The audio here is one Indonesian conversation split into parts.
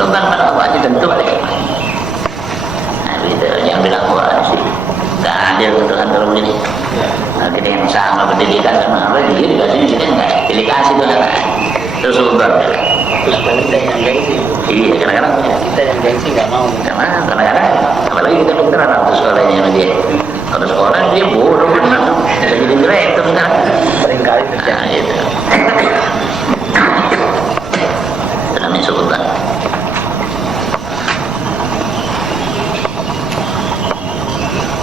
sultan pada Allah aja tentu ada hikmah. Nah gitu, jangan bilang wah sih nggak adil Tuhan kalau begini. Nah, kita yang sama pendidikan sama apa dia dikasih kita nggak pilih kasih tuh anak terus sultan. Terus kita yang gengsi. Iya kadang-kadang Kita yang gengsi nggak mau. karena kadang-kadang apalagi kita pinteran waktu sekolahnya sama dia. Kalau sekolah dia bodoh benar, jadi direktur kan. Seringkali Nah terjadi. itu. Itu namanya sultan.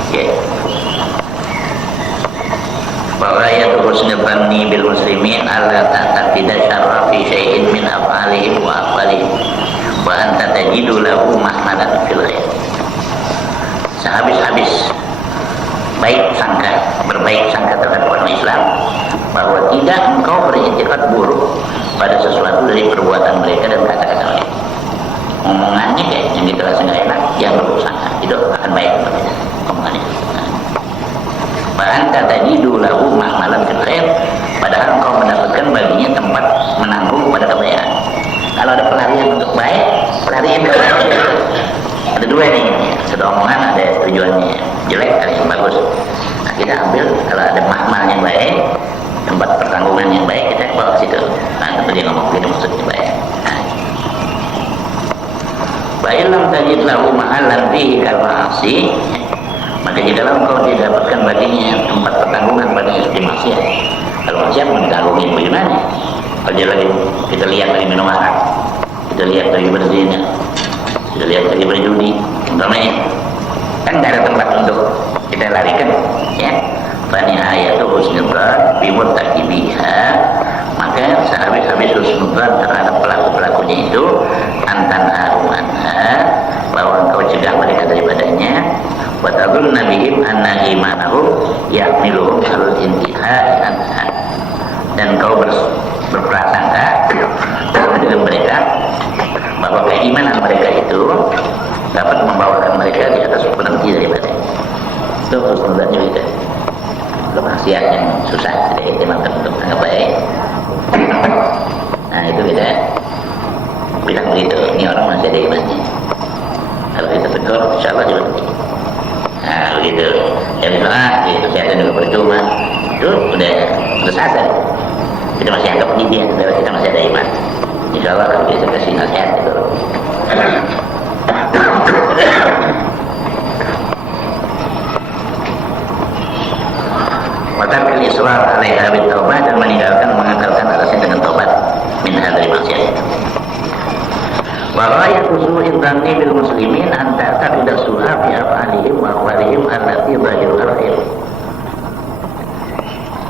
Oke. Bahwa ya husnul dhanni bil muslimin alla ta'taqida syarra fi syai'in min af'alihim wa aqwalihim wa anta tajidu lahu mahmalan fil khair. Sehabis-habis berbaik sangka terhadap orang Islam, bahwa tidak engkau beriktikad buruk pada sesuatu dari perbuatan mereka dan kata-kata mereka. Omongannya kayak yang kita rasa nggak enak, jangan buruk sangka, itu akan baik untuk kita omongannya. Bahkan kata jidu lahu mahmalan fil khair, padahal engkau mendapatkan baginya tempat menanggung pada kebaikan. Kalau ada pelarian untuk baik, pelarian ke baik. Ada dua nih, satu omongan ada tujuannya jelek, ada yang bagus. Nah kita ambil kalau ada mahmal yang baik, tempat pertanggungan yang baik, kita bawa ke situ. Nah itu dia ngomong gitu maksudnya baik. Nah. Ba'ilam tajid lahu mahallan fihi kal ma'asi, maka jikalau engkau didapatkan baginya tempat pertanggungan baginya seperti maksiat. Kalau maksiat mau ditanggungi bagaimana? Kalau dia lagi kita lihat lagi minum arak, kita lihat lagi berzina, kita lihat lagi berjudi, umpamanya, kan tidak ada tempat untuk kita larikan, ya. Fanihayatu husnudzan bimuttaqibiha, maka sehabis-habis husnudzan terhadap pelaku-pelakunya itu antan harumanha, bahwa engkau cegah mereka daripadanya, wa tadhunna bihim anna imanahum yahmiluhum alal intihai anha, dan kau berprasangka dengan mereka bahwa keimanan mereka itu dapat membawakan mereka di atas berhenti daripada itu. Husnudzan juga maksiat yang susah tidak dimakan untuk anggap baik. Nah itu kita bilang begitu, ini orang masih ada imannya, kalau kita tegur insya Allah juga. Nah begitu yang bilang kesehatan juga percuma, itu udah sadar kita masih anggap ini dia, saudara kita masih ada iman. Insya Allah kalau kita kasih nasihat itu. Watarkil israr alaiha bit taubah, dan meninggalkan mengakalkan alasnya dengan taubat minha dari maksiat. Wa ghayatu su'id dhanni bil muslimin an ta'taqida su'a fi af'alihim wa aqwalihim allati dhahiruha khair.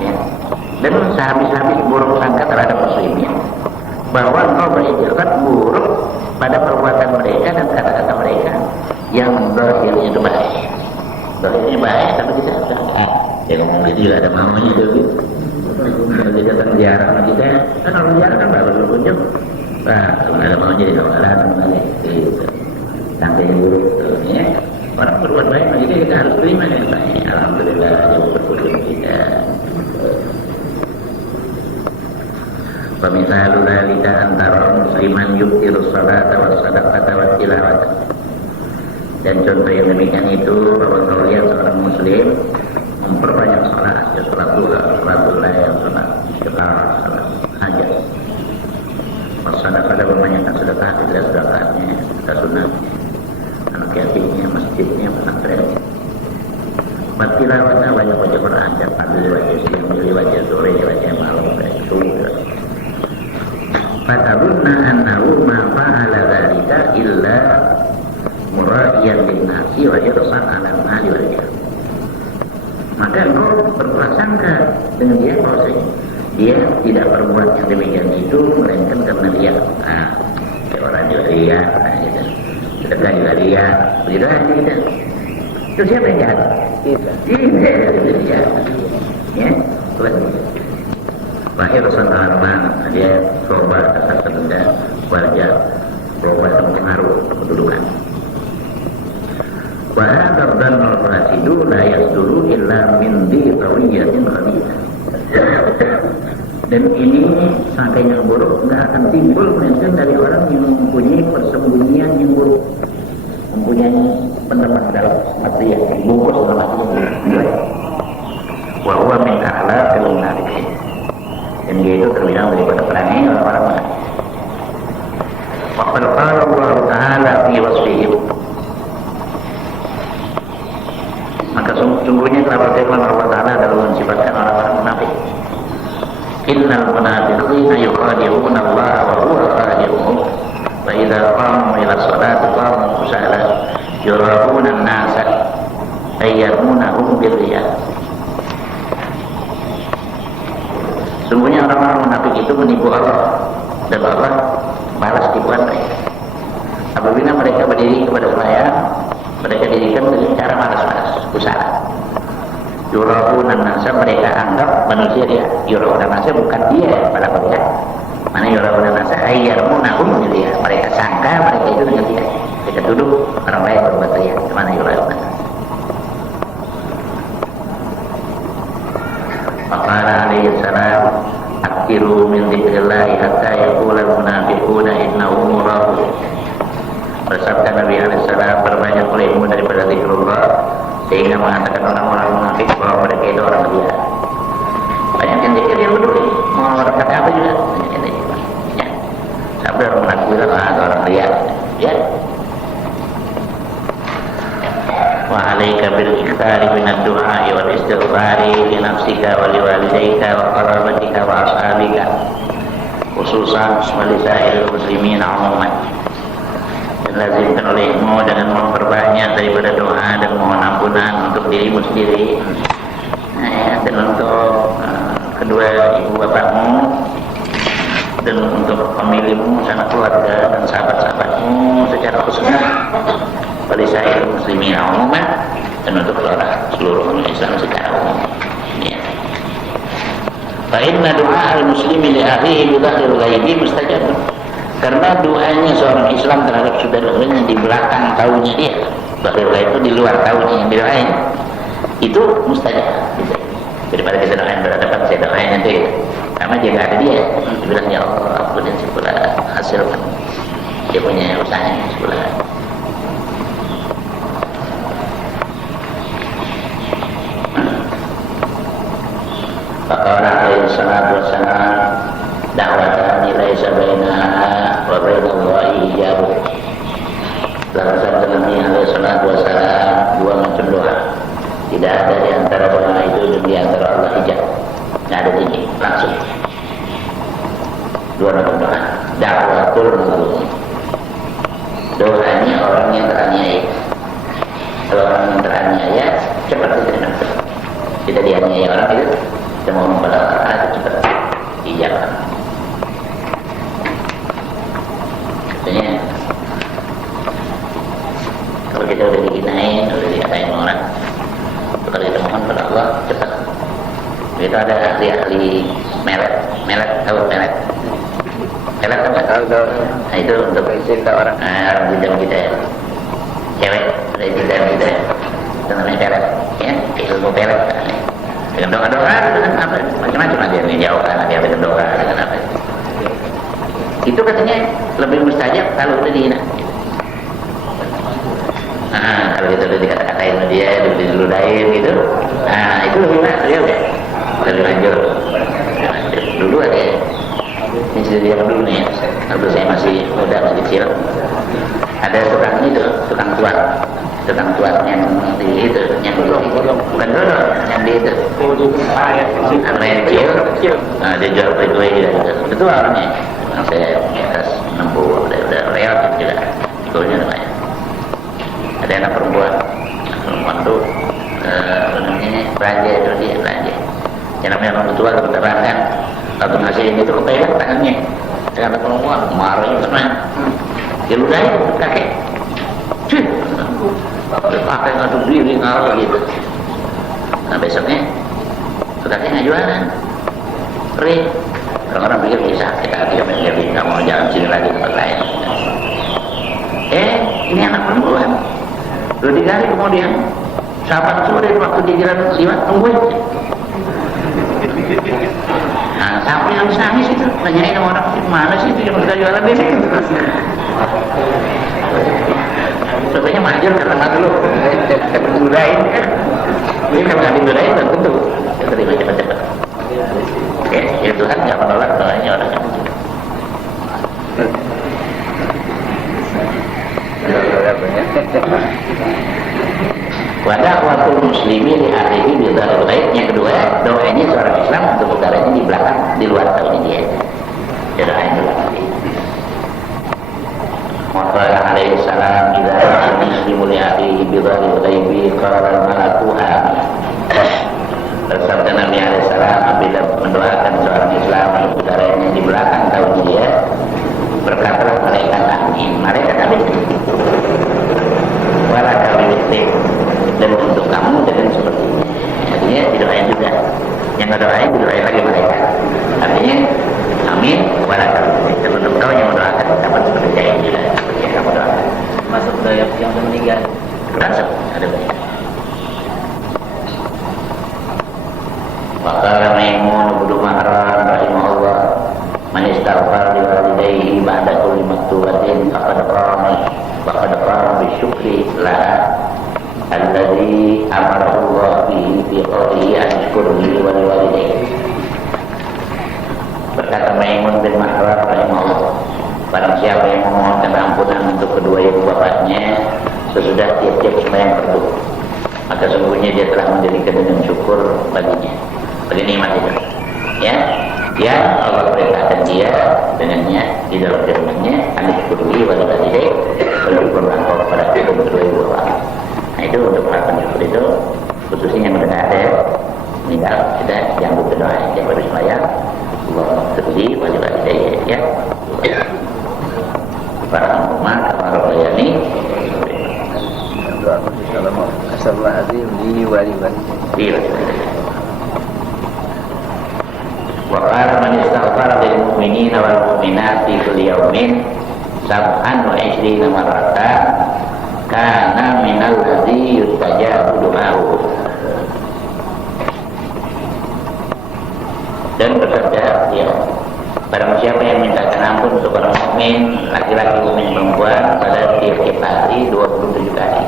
Ya. Dan sehabis-habis buruk sangka terhadap muslimin, bahwa engkau beriktikad buruk pada perbuatan mereka dan kata-kata mereka yang zahirnya itu baik. Zahirnya baik, tapi kita dia ngomong gitu juga ada maunya gitu. Kalau dia datang ziarah sama kita, kan orang ziarah kan baru berkunjung. Nah, kalau ada maunya dia nggak ada kembali. Gitu. Sampai buruk tuh, ya. Orang berbuat baik, makanya kita harus terima yang baik. Alhamdulillah, dia berkunjung kita. Pemisalu lalika antara musliman yuktiru salata wa sadaqata wa tilawata. Dan contoh yang demikian itu, bahwa kalau lihat seorang muslim memperbanyak salat, ya salat duha, salat layl, salat istiqarah, salat hajat, sedekah, pada membanyakkan sedekah, tidak sedekahnya, kita sunatnya, anak yatimnya, masjidnya, pesantrennya. Tilawatnya banyak baca Quran, dapat baca siang, baca sore, baca malam, baca subuh. Fatabunna annahu ma fa'ala dzalika illa mura'iyan lin-nasi wa hirsan 'ala al-mali wal jaah. Maka engkau berprasangka dengan dia bahwa dia tidak berbuat yang demikian itu melainkan karena dia kayak orang juga lihat, gitu. Sedekah juga lihat, begitu aja gitu. Itu siapa yang jahat? Kita. Itu dia. Ya, buat lahir sanarman, dia coba atas benda wajah, coba pengaruh kedudukan. Wa hadar dan al-fasidu la yasduru illa min di tawiyatin khabithah. Dan ini sangka yang buruk nggak akan timbul melainkan dari orang yang mempunyai persembunyian yang buruk, mempunyai pendapat dalam hati yang dibungkus dalam hati yang buruk. Wa huwa min a'laqil munafiqin. Dan dia itu terbilang daripada perangai orang-orang munafik. Wa qad qala Allah Ta'ala fi wasfihim. Maka sungguhnya telah berfirman Allah Ta'ala dalam mensifatkan orang-orang munafik. Innal munafiqina yukhadi'una Allah wa huwa khadi'uhum wa idza qamu ila sholati qamu kusala yura'una an-nasa ayyarmunahum birriya. Sungguhnya orang-orang munafik itu menipu Allah dan Allah balas tipuan mereka. Apabila mereka berdiri kepada sembahyang, mereka dirikan dengan cara malas-malas, kusala. Yura'una nasa, mereka anggap manusia dia. Yura'una nasa bukan dia pada mereka. Mana yura'una nasa ayyarmunahum dia. Mereka sangka mereka itu dengan dia. Mereka duduk orang lain berbuat dia. Mana yura'una nasa. Maqala alaihi salam akhiru min dzikrillahi hatta yaqula al-munafiquna innahu murad. Bersabda Nabi alaihi salam, berbanyak olehmu daripada zikrullah sehingga mengatakan orang-orang munafik bahwa mereka itu orang dia. Banyak yang zikir yang peduli, mau kata apa juga banyak yang zikir. Ya, sampai orang munafik itu orang dia. Ya. Wa alaika bil ikhtari min ad-du'a wal istighfari li nafsika wa li walidayka wa qarabatika wa ashabika khususan wa li sa'iril muslimin 'umuman. Dan lazimkan olehmu dengan memperbanyak daripada doa dan mohon ampunan untuk dirimu sendiri, dan untuk kedua ibu bapakmu, dan untuk pemilihmu, sanak keluarga dan sahabat-sahabatmu secara khusus. Walisa'il muslimin umuman, dan untuk seluruh umat Islam secara umum. Ya. Fa inna du'a al-muslimi li akhihi bi dhahril ghaibi mustajab. Karena doanya seorang Islam terhadap saudaranya di belakang tahunya dia, dhahril ghaib itu di luar tahunya yang didoain, itu mustajab. Daripada kita doain berhadapan, saya doain nanti. Karena dia nggak ada dia, dibilang ya Allah, aku dan si pula hasilkan. Dia punya usahanya sebelah. Faqala alaihi salatu wassalam da'watan laisa bainaha wa bainallahi hijab. Dalam sabda Nabi alaihi salatu wassalam, dua macam doa. Tidak ada di antara doa itu dan di antara Allah hijab. Tidak ada ini, langsung. Dua macam doa. Da'watul mazlum. Doanya orang yang teraniaya. Kalau orang yang teraniaya, cepat diterima. Tidak dianiaya orang itu, kita mau kepada orang itu cepat ijabah. Katanya, kalau kita udah dihinain, udah dikatain orang, kalau kita mohon pada Allah cepat. Itu ada ahli-ahli melet, tahu melet? Melet apa? Tahu. Nah itu untuk cinta orang bidang kita ya, cewek dari bidang kita ya, itu namanya pelet, ya, ilmu pelet. Dengan doa-doa, dengan apa? Macam-macam ada yang dijauhkan, ada yang dengan doa, dengan apa? Itu katanya lebih mustajab kalau udah dihina. Kalau kita udah dikata-katain sama dia, udah diludahin gitu, itu lebih manjur ya, lebih manjur. Dulu ada, ini sudah zaman dulu nih, waktu saya masih muda, masih kecil, ada tukang itu, tukang tuan yang di itu, yang bukan dulu, yang di itu, yang kecil, dia jual kue gitu, itu orangnya, yang saya atas 60, udah relatif juga, itunya namanya. Ada anak perempuan tuh namanya belanja itu dia belanja. Yang namanya orang tua kebetulan kan, waktu ngasih itu kepegang tangannya, anak perempuan marah itu kan, dia ludahin kakek, cuy, kakek ngadu diri ngaruh gitu. Nah besoknya, kakek nggak jualan, perih. Orang-orang pikir bisa kita hati menjadi nggak mau jalan sini lagi tempat lain. Ini anak perempuan. Lalu digali kemudian sahabat sore waktu dia jalan lewat tungguin. Nah, sampai nangis itu, tanyain sama orang, mana sih itu yang udah jualan bebek? Sebenarnya manjur karena dulu, durain kan. Ini kalau nggak didurain, belum tentu. Ya, terima cepat-cepat. Oke, ya Tuhan nggak menolak doanya orang yang begitu. Wada'watul muslimi li ahlihi bi dzaril ghaib. Yang kedua, doanya seorang Islam untuk saudaranya di belakang, di luar tahun dia. Doain dulu. Maka alaihi salam idza ra'a muslimu li ahlihi bi dzaril ghaib qala al-malaku amin. Bersabda Nabi alaihi salam apabila mendoakan seorang Islam untuk saudaranya di belakang tahun dia, berkatalah malaikat amin. Malaikat amin. Walaka bimithlih. Dan untuk kamu dengan seperti ini. Artinya didoain juga. Yang nggak doain didoain lagi mereka. Artinya amin walaka bimithlih. Dan untuk kau yang mendoakan dapat seperti saya juga. Seperti yang kamu doakan. Masuk doa yang meninggal. Masuk ada banyak. Maka Maimun bin Mahran rahimahullah man istaghfar li walidayhi ba'da kulli maktubatin faqad qama bisyukri laha alladhi amarahu Allah bihi fi qawlihi an yashkurni wa liwalidayhi. Berkata Maimun bin Mahran rahimahullah, barang siapa yang memohonkan ampunan untuk kedua ibu bapaknya sesudah tiap-tiap sembahyang fardu, maka sungguhnya dia telah menjadikan dengan syukur baginya, bagi nikmat itu. Ya Allah perintahkan dia dengannya di dalam firman-Nya, "Anishkurli wa liwalidayk," bersyukurlah engkau kepada kedua ibu bapak. Nah itu untuk melakukan syukur itu khususnya yang sudah ada meninggal, kita yang berdoa yang baru sembahyang, Allahumma ighfirli wa liwalidayya, ya. Warahmatullahi wabarakatuh. Astagfirullahaladzim li wa liwalidayya. Wa qala man istaghfara lil mu'minina wal mu'minati kulli yawmin sab'an wa 'ishrina marratan kana minal ladzi yustajabu du'a'uhu. Dan bersabda dia, barang siapa yang mintakan ampun untuk orang mukmin, laki-laki mukmin perempuan pada tiap-tiap hari 27 kali.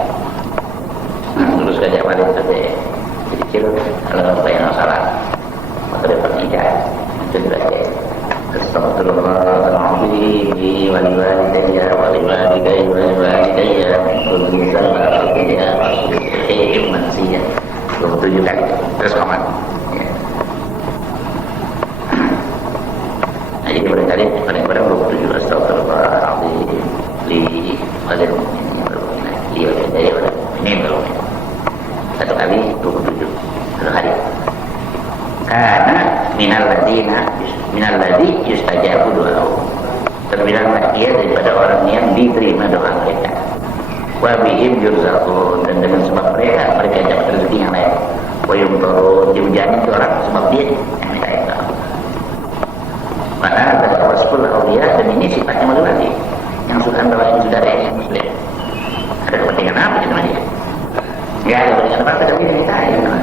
Terus saja paling saja kecil kalau apa yang salah. Maka dapat hidayah itu belajar. Astagfirullahaladzim wa liwalidayya wa liwalidayya wa liwalidayya kulli dzambin wa mansiyah 27 kali. Terus komat. Nah jadi barangkali paling-paling 27 astagfirullahaladzim li walil mu'minin wal mu'minat li walidayya wal mu'minin wal mu'minat. Satu kali 27 satu hari. Karena minal ladzi yustajabu du'a'u. Terbilanglah dia daripada orang yang diterima doa mereka. Wa bihim yurzaqun, dan dengan sebab mereka dapat rezeki yang lain. Wa yumtarun, diujani itu orang sebab dia yang minta itu. Maka ada wasful awliya, dan ini sifatnya wali yang suka doain saudaranya muslim. Ada kepentingan apa sama dia? Enggak ada kepentingan apa-apa, tapi dia minta ya.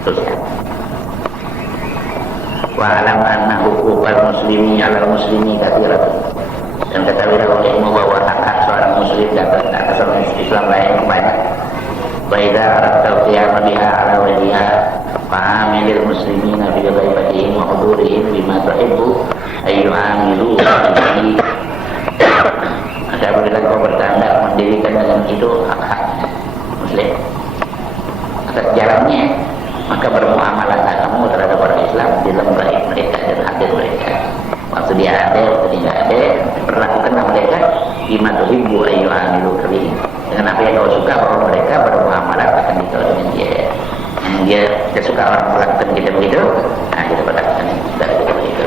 Sosial. Wa alam anna huquqal muslimi 'alal muslimi katsiratun. Dan ketahuilah olehmu bahwa hak seorang muslim dapat atas orang Islam lain banyak. Wa idza aradta qiyama biha 'ala wajhiha fa'amilil muslimina fi ghaibatihim wa hudurihim bima tuhibbu ay yu'amilu bihi. Maka apabila kau berkehendak mendirikan dalam itu hak-haknya muslim atas jalannya, maka bermuamalah kamu terhadap orang Islam di dalam gaib mereka dan hadir mereka. Waktu dia ada, waktu dia tidak ada, perlakukanlah mereka bima tuhibbu ay yu'amilu bihi, dengan apa yang kau suka bahwa mereka bermuamalah akan itu dengan dia. Yang dia tidak suka orang melakukan kita begitu, nah kita perlakukan dari kita begitu.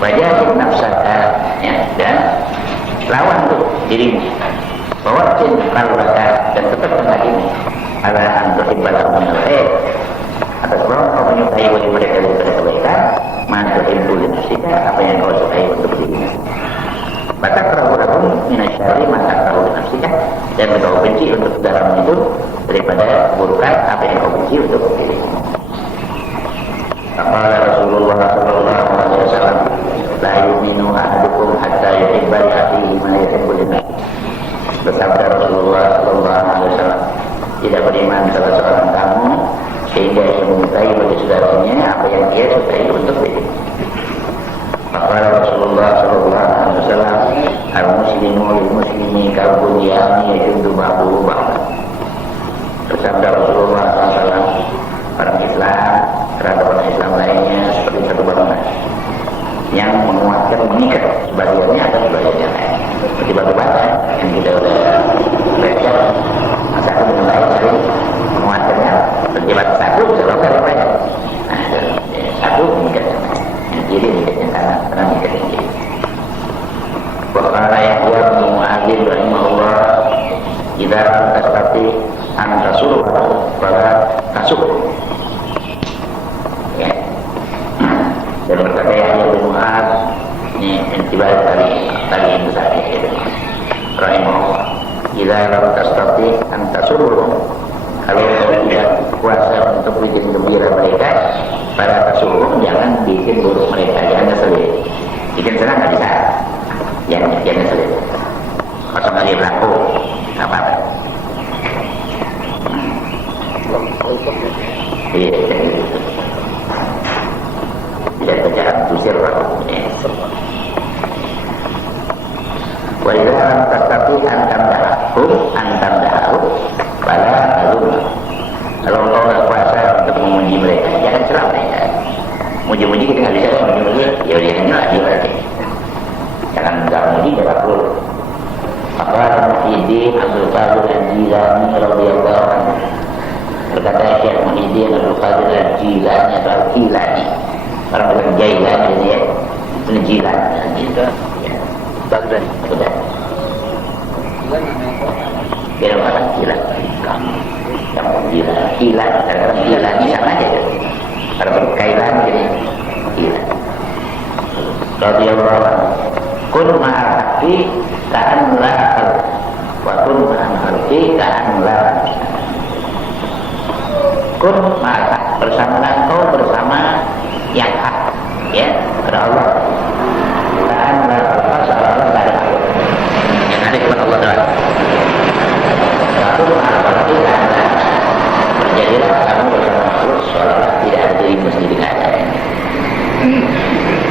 Wajahid nafsaka, ya, dan lawan untuk dirimu. Bawakin kalbaka, dan tetap dengan ini ala antuhibbala minal khair, atas bahwa kau menyukai bagi mereka daripada kebaikan, maka tuhibbul nafsika, apa yang kau sukai untuk dirimu. Maka keraguan minasyari maka kau nafsika, dan kau benci untuk dalam itu daripada keburukan apa yang kau benci untuk dirimu. Faqala Rasulullah sallallahu alaihi wasallam, la yu'minu ahadukum hatta yuhibba li akhihi ma yuhibbu li nafsihi. Bersabda Rasulullah sallallahu alaihi wasallam, tidak beriman salah seorang kamu sehingga ia menyukai bagi saudaranya apa yang dia sukai untuk dirinya. Maka Rasulullah sallallahu alaihi wasallam, al-muslimu lil muslimi kal bunyani yashuddu ba'duhu ba'dan. Bersabda Rasulullah SAW, orang Islam terhadap orang Islam lainnya seperti satu bangunan yang menguatkan, mengikat sebagiannya atau sebagiannya lain. Seperti batu bata yang kita udah belajar, satu dengan lain saling menguatkannya. Berjabat satu selesai apa ya? Nah, satu mengikat yang kiri, mengikat yang kanan, kanan mengikat yang kiri. Waqala Yahya bin Mu'adzib rahimahullah, idza tastati an tasur pada tasuk. Ya. Dan berkata Yahya bin Mu'adz, ini intibar tadi itu tadi itu. Rahimahullah, idza tastati an tasur, kalau tidak kuasa untuk bikin gembira mereka, pada tasur jangan bikin buruk mereka, jangan ngeselin. Bikin senang nggak bisa. Jangan ngeselin. Kosong aja berlaku, nggak apa-apa. Iya, tidak berjalan tusir walilah tetapi antam dahu pada alumni. Kalau kau nggak kuasa untuk memuji mereka, jangan celah mereka. Muji-muji kita nggak bisa, muji-muji ya udah lagi berarti. Jangan nggak muji, jangan perlu. Maka Muhyiddin Abdul Qadir Al-Jilani radhiyallahu anhu, berkata Syekh Muhyiddin Abdul Qadir Al-Jilani atau Al-Jilani, orang bilang Jailani ini ya, ini Jilani gitu. Baghdad, sudah. Kira apa Jilan? Kamu Jilan, kadang-kadang Jilan di sana aja. Kalau berkaitan jadi Jilan. Radhiyallahu anhu, kun ma'al haqqi ka'an la akal, wa kun ma'al haqqi ka'an la akal. Kun ma'al haq, bersama engkau bersama yang hak, ya, kepada Allah. Ka'an la akal, seolah-olah tidak ada hak yang ada kepada Allah Ta'ala. Wa kun ma'al haqqi ka'an la akal, berjadilah kamu bersama Allah seolah-olah tidak ada dirimu sendiri keadaan.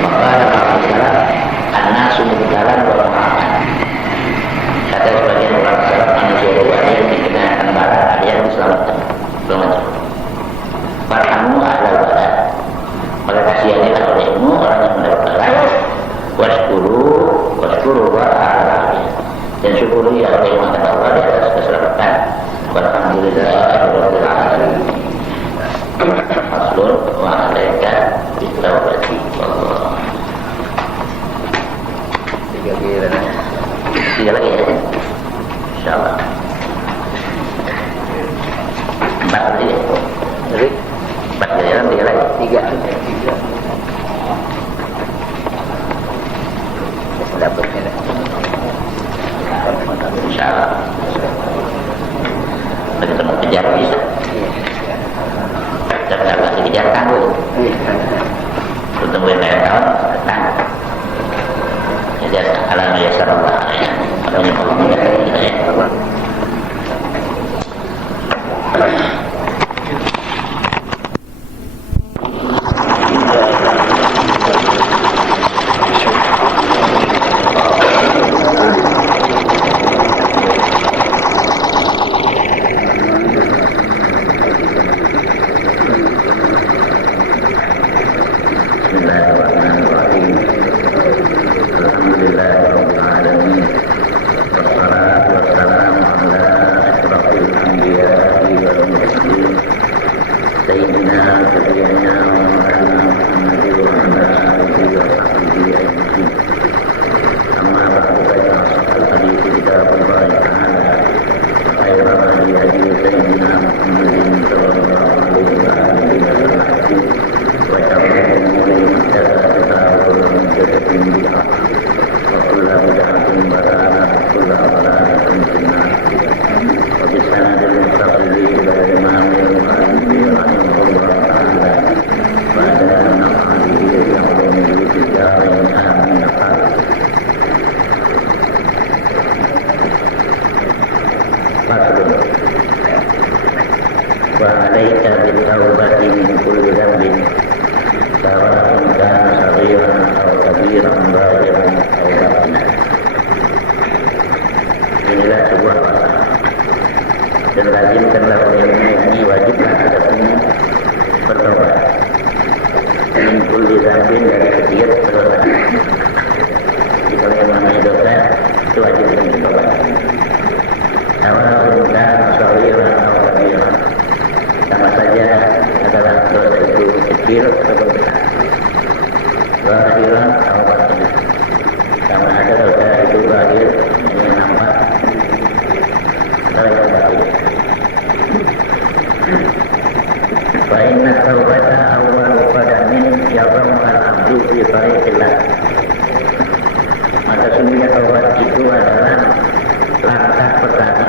Maka dalam anak sumber jalan bermanfaat. Kata sebagian orang salaf, manusia itu ada yang dikenakan barat, ada yang diselamatkan. Belum. Farhamu adalah barat. Maka kasihanilah olehmu orang yang mendapat barat. Waskuru wa a'ala. Dan syukuri oleh yang mendapat Allah di atas keselamatan. Walhamdulillah rabbil alamin. Faslun wa alaika bitawbati Allah. Tiga lagi ya, insyaallah. 4 lagi ya. Jadi 4 jalan, 3 lagi. 3. Dapatnya dah. Insyaallah. Kita mau kejar bisa. Kita lagi kejar tangguh. Tungguin lain tahun datang. Jadi alam ya sarallah ya. Kalau Allah menjadi kita ya. Alhamdulillah rabbil alamin. Wassalatu wassalamu faslun wa alaika bil taubati min kulli dhanbin sawa'un kana saghiran aw kabiran zahiran aw batinan. Inilah sebuah pasal. Dan lazimkanlah olehnya ini wajiblah atasnya bertobat min kulli dhanbin dari setiap perbuatan. Jika yang namanya dosa itu wajib bertobat. Sawa'un kana saghiran aw kabiran, sama saja adalah dosa itu kecil atau besar, zahiran atau batin, sama ada dosa itu zahir yang nampak atau yang batin. Fa inna taubata awwal qadamin yadhamu al-abdu fi tariqillah. Maka sungguhnya taubat itu adalah langkah pertama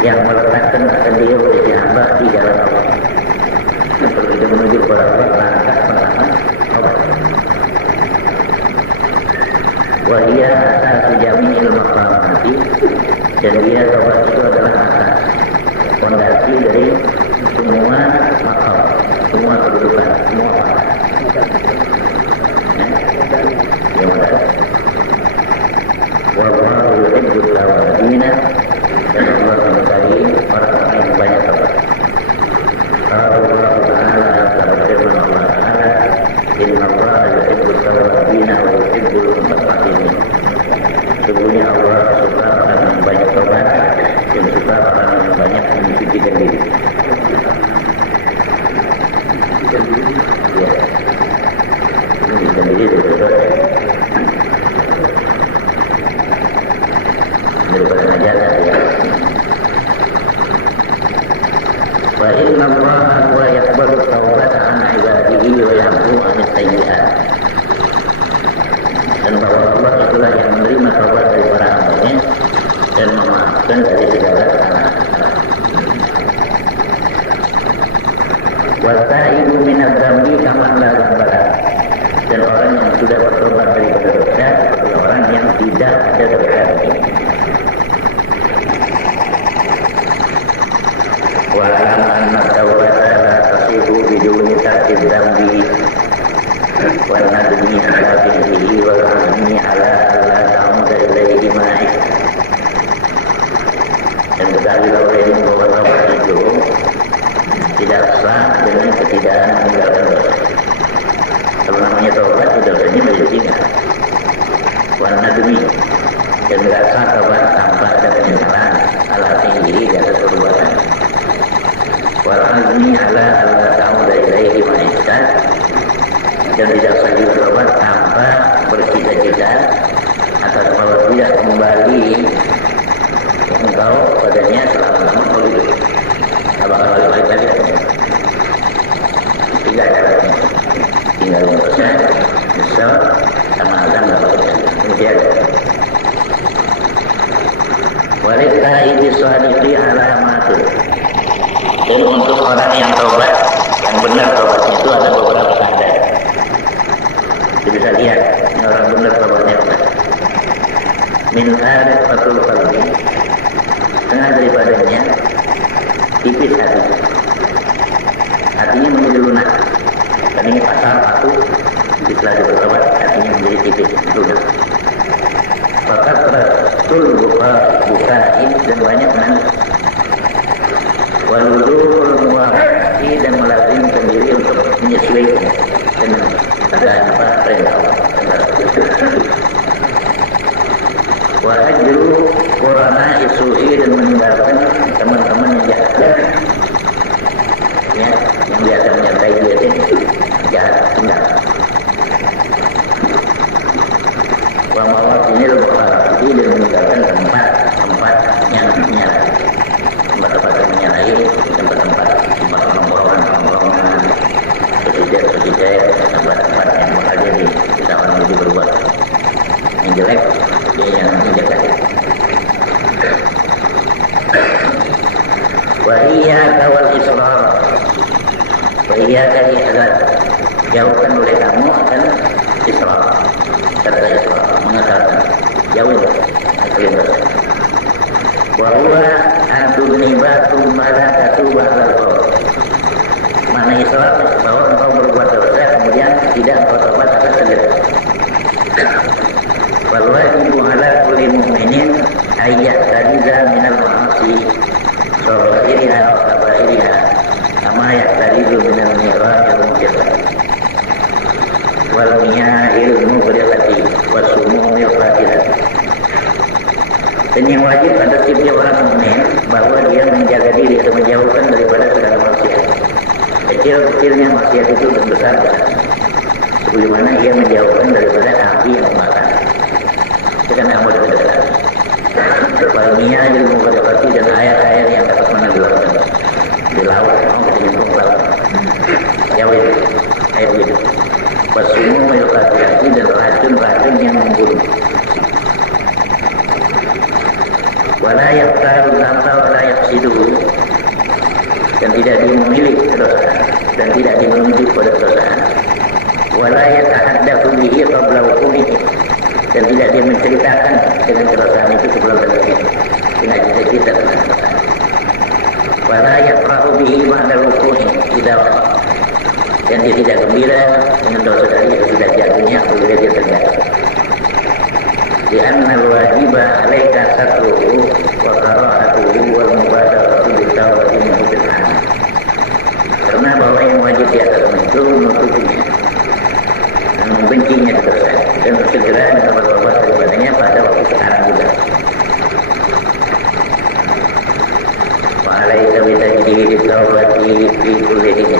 yang meletakkan dia menjadi hamba di jalan Allah. Kalau kita menuju kepada Allah, langkah pertama taubat. Wahia asas jami'il maqamati, dan dia taubat itu adalah asas fondasi dari semua maqam, semua kedudukan, semua apa. Yang mana? Wallahu yuhibbut tawwabina, dan Allah menyukai orang yang banyak taubat. Allah Ta'ala telah berfirman, Allah Ta'ala, inna Allah yuhibbut tawwabina wa yuhibbul mutatahhirin. Sesungguhnya Allah suka orang yang banyak taubat dan suka orang yang banyak mensucikan diri. Ya, mensucikan diri itu berdosa. Daripada najasa ya. Wa inna Allaha wa yaqbalu taubata an ibadihi wa ya'fu an sayyi'at. Dan bahwa Allah itulah yang menerima taubat dari para hambanya dan memaafkan dari segala kesalahan. Wa ta'ibu min adz-dzambi kama la dzambala. Dan orang yang sudah bertobat dari dosa seperti orang yang tidak ada dosa. Wa'alam anna tawbata la tasihu biduni tarkid dzambi wa nadmi ala fi'lihi wal azmi ala alla ta'uda ilaihi ma'ik. Dan ketahuilah olehmu bahwa taubat itu tidak sah dengan ketidakan meninggalkan dosa. Kalau namanya taubat, dosanya menjadi tiga. Wa nadmi, dan tidak sah taubat tanpa ada penyesalan ala fi'lihi di atas perbuatan. Wal azmi ala alla ta'uda ilaihi ma'isat, dan tidak sah juga taubat tanpa bercita-cita atas bahwa tidak kembali engkau padanya selama-lama kau hidup. Apakah balik lagi? Tiga caranya: tinggalin dosa, nyesal, sama azam dapat kemudian. Walita ini sadiqi alamatu. Dan untuk orang yang taubat, yang benar taubatnya itu ada beberapa tanda. Jadi bisa lihat, ini orang benar taubatnya apa? Min arif fatul qalbi, setengah daripadanya tipis hati. Hatinya menjadi lunak. Tadinya pasal satu, setelah bertobat hatinya menjadi tipis lunak. Maka terasul bukain dan banyak menangis. Waludul muwafaqi, dan melazimkan diri untuk menyesuaikan dengan perintah Allah. Wa ajru qurana isu'i, dan meninggalkan teman-teman yang jahat. Ya, yang biasa menyertai dia ini jahat, tinggal. Wa mawatinil mukharafati, dan meninggalkan tempat-tempat yang menyalahi. Tempat-tempat yang menyalahi, tempat-tempat nongkrongan, sejak tempat-tempat yang bakal jadi kita orang itu berbuat yang jelek, dia yang menjaga. Wa iyyaka wal israr, wa iyyaka ihzar, jauhkan oleh kamu akan israr, serta israr mengekalkan, jauh kalian dosa. Bahwa adunibatum malakatu ba'dal qaul. Mana Islam bahwa engkau berbuat dosa kemudian tidak engkau tobat akan segera. Wal wajibu ala kulli mu'minin ayyat tadiza minal ma'asi saghiriha wa kabairiha kama yaktadizu minal mi'rajil mujizat wal miyahil mughriqati wasumumil fatihati. Dan yang wajib pada setiap orang mukmin bahwa dia menjaga diri atau menjauhkan daripada segala maksiat. Kecil-kecilnya maksiat itu besar sebagaimana ia menjauhkan daripada api yang membakar. Itu kan yang mau dekat-dekat. Walmiya ilmu kadapati dan air-air yang dapat menenggelamkan di laut, mau menyemplung ke laut. Jauh itu, air itu. Wasumu melukati dan racun-racun yang membunuh. Wala yaqtaru dzamba wala yaqsiduhu, dan tidak dia memilih kedosaan dan tidak dia menuju pada kedosaan. Wala yatahaddatsu bihi qabla wuqu'ihi, dan tidak dia menceritakan dengan kedosaan itu sebelum terjadi, dengan cita-cita tentang kedosaan. Wala yafrahu bihi ba'da wuqu'ihi idza waqa, dan dia tidak gembira dengan dosa dari itu tidak jatuhnya apabila dia terjadi. Lianna al-wajiba 'alaika satruhu wa qara'atuhu wal mubadaratu bil tawbati min bid'ah. Karena bahwa yang wajib di atas itu menutupinya dan membencinya dosa dan segera minta bertobat daripadanya pada waktu sekarang juga. Wa 'alaika bi tajdiidi tawbati fi kulli din.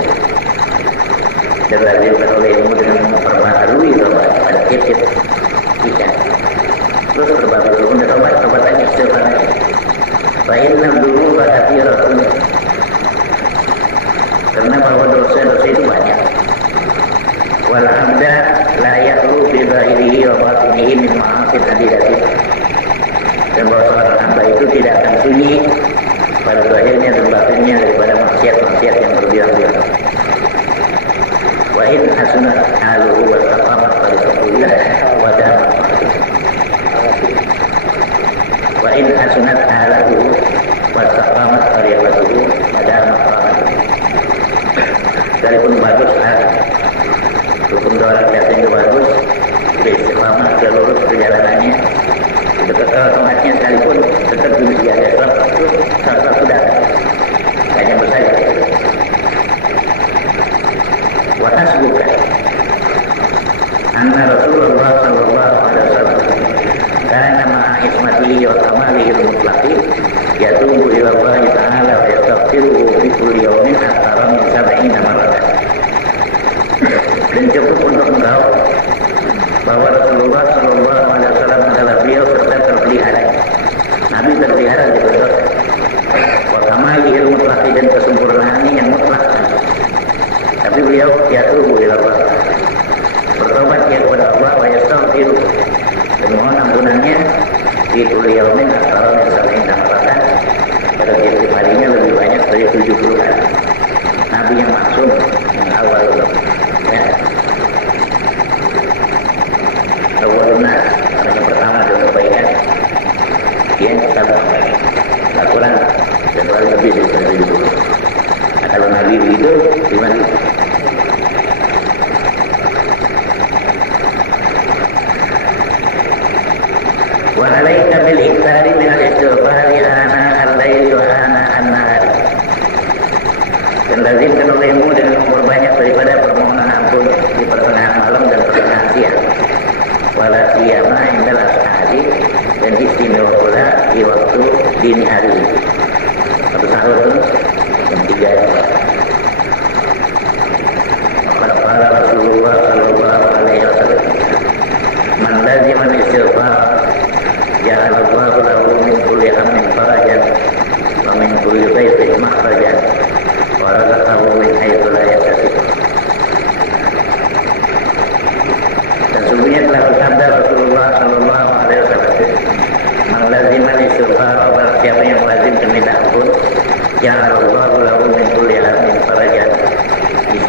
Dan wajibkan olehmu dengan memperbaharui tobat pada tiap-tiap ketika. Terus berbahagia tobat lagi istighfar lagi. Fa inna dzunuba katsiratun, karena bahwa dosa-dosa itu banyak. Wal abda la ya'ru bi dhahirihi wa batinihi min ma'asin adilati, dan bahwa seorang hamba itu tidak akan sunyi pada zahirnya dan batinnya daripada maksiat-maksiat yang berbilang-bilang. Wa in hasunat haluhu wa taqamat tariqatullah wa damat. Wa in hasunat halahu wa taqamat tariqatuhu wa damat. Sekalipun bagus hukum orang kata itu bagus, sudah istiqamah, sudah lurus perjalanannya, sudah kekal tempatnya, sekalipun tetap di masjid ada sebab itu salah sudah hanya bersaja. Wa hasbuka anna Rasulullah sallallahu alaihi wasallam kana ma'a ismatihi wa kamalihi al-mutlaqi yatubu ila Allah ta'ala wa yastaghfiruhu fi kulli yawmin akthara min 70 marratan. Dan cukup untuk engkau bahwa Rasulullah sallallahu alaihi wasallam adalah beliau serta terpelihara. Nabi terpelihara di berdoa. Wa kamalihi al-mutlaqi, dan kesempurnaannya yang mutlak. Tapi beliau yatubu ila Allah, bertobat ya kepada Allah, wa yastaghfiru, dan mohon ampunannya di kulli yaumin aktsara min 70 marratan, pada tiap harinya lebih banyak dari 70 kali. Nabi yang maksum yang awal ya. Awalnya orang yang pertama dalam kebaikan dia sabar lagi. Al-Quran dan lebih dari 70. Nah, kalau Nabi itu gimana? Wa 'alaika bil iktsari min al-istighfari ana al-laili wa ana an-nahar. Dan lazimkan olehmu dengan memperbanyak daripada permohonan ampun di pertengahan malam dan pertengahan siang. Wala siyama indal ashari, dan istimewa pula di waktu dini hari. Satu sahur itu jam 3. Qala Rasulullah sallallahu alaihi wasallam, man lazima al-istighfar ja'alallahu lahu min kulli hammin farajan wa min kulli dhayqin makhrajan wa razaqahu min haitsu la yahtasib. Dan sungguhnya telah bersabda Rasulullah sallallahu alaihi wasallam, man lazima al-istighfar, barang siapa yang lazim meminta ampun, ja'alallahu lahu min kulli hammin farajan,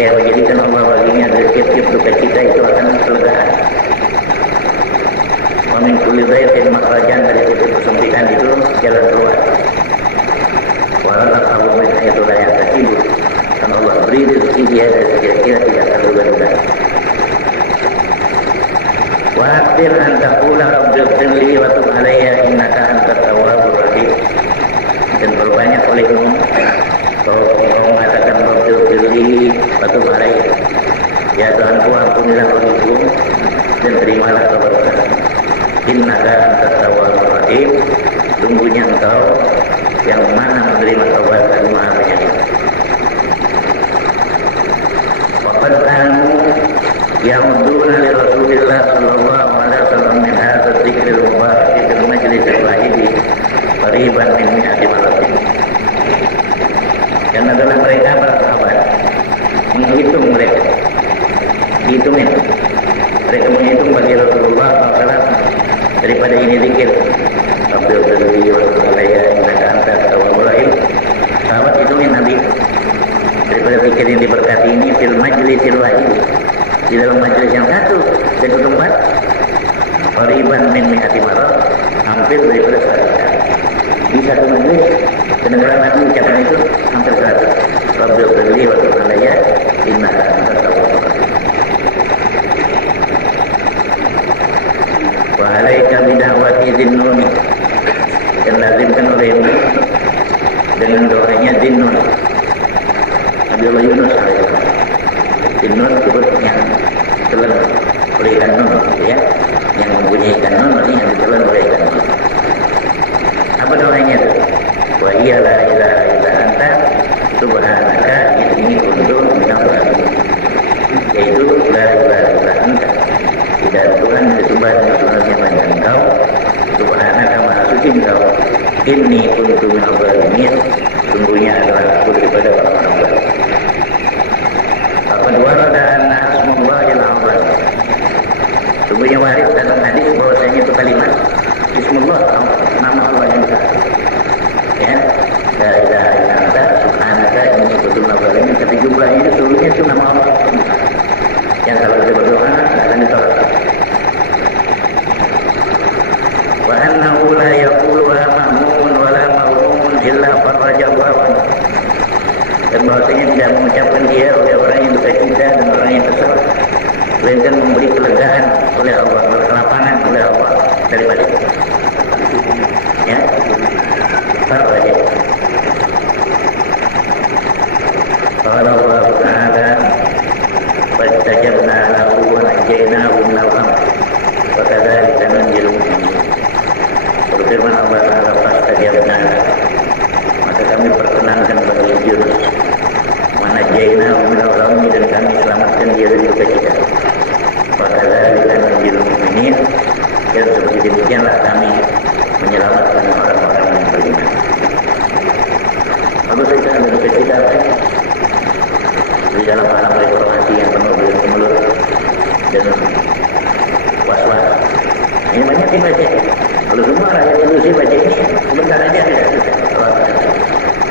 saya menjadikan Allah baginya dari tiap-tiap duka cita itu akan kelegaan. Wa min kulli dhayqin makhrajan, dari tiap kesempitan itu jalan keluar. dan berbanyak olehmu. Kau mengatakan Rabbil satu hari, ya Tuhanku ampunilah olehku dan terimalah taubatku. Innaka antat tawwabur rahim, sungguhnya engkau yang mana menerima taubat dan maha penyayang. Waqad kanu yamuduna li Rasulillah sallallahu alaihi wasallam min hadha dzikril mubarak fil majlis al-wahidi qariban min mi'ati maratin. Karena adalah mereka para sahabat menghitung mereka, dihitungin. Mereka menghitung bagi Rasulullah SAW daripada ini zikir. Rabbil Ghafir wa Rahim innaka antat tawwabur rahim. Sahabat hitungin Nabi daripada zikir yang diberkati ini fil majlisil wahid, di dalam majlis yang satu dan tempat qariban min mi'ati marah, hampir daripada 100 kali. Di satu majlis kedengaran Nabi ucapan itu hampir 100. Rabbil Ghafir wa Rahim innaka antat tawwabur rahim. Wa alaika bida'wati Zinnuni, dan lazimkan olehmu dengan doanya Zinnun, Nabiullah Yunus alaihissalam. Zinnun disebut yang ditelan oleh ikan nun, ya, yang mempunyai ikan nun, berarti yang ditelan oleh ikan nun. Apa doanya itu? Wa hiya la ilaha illa anta subhanaka inni kuntu minadh dhalimin, yaitu la ilaha illa anta, tidak ada Tuhan yang disembah dengan sebenarnya melainkan Engkau, subhanaka maha suci Engkau, inni kuntu minadh dhalimin, sungguhnya adalah aku daripada orang-orang zalim. Faqad warada anna asmallahil a'zam, sungguhnya waris dalam hadis bahwasanya itu kalimat Bismillah, nama Allah yang besar, ya, la ilaha illa anta subhanaka inni kuntu minadh dhalimin. Tapi jumlahnya itu seluruhnya itu nama Allah yang kalau kita berdoa akan ditolak. Wa annahu la yaquluha mahmumun wa la mahmumun illa farrajahu awan, dan bahwasanya tidak mengucapkan dia oleh orang yang duka cita dan orang yang kesal, melainkan memberi kelegaan oleh Allah, kelapangan oleh Allah daripada itu, ya, farrajah. Qala Allah Ta'ala fastajabna lahu wa najjaynahu minal gham wa kadzalika nunjil mu'minin. Berfirman Allah Ta'ala fastajabna, maka kami perkenankan bagi Yunus, wa najjaynahu minal gham, dan kami selamatkan dia dari duka cita. Wa kadzalika nunjil mu'minin, dan seperti demikianlah kami menyelamatkan orang-orang yang beriman. Lalu kita ada duka cita apa? Di dalam alam reformasi yang penuh dengan kemelut dan was-was. Ini banyak dibaca. Kalau semua rakyat Indonesia baca ini, sebentar aja tidak selesai.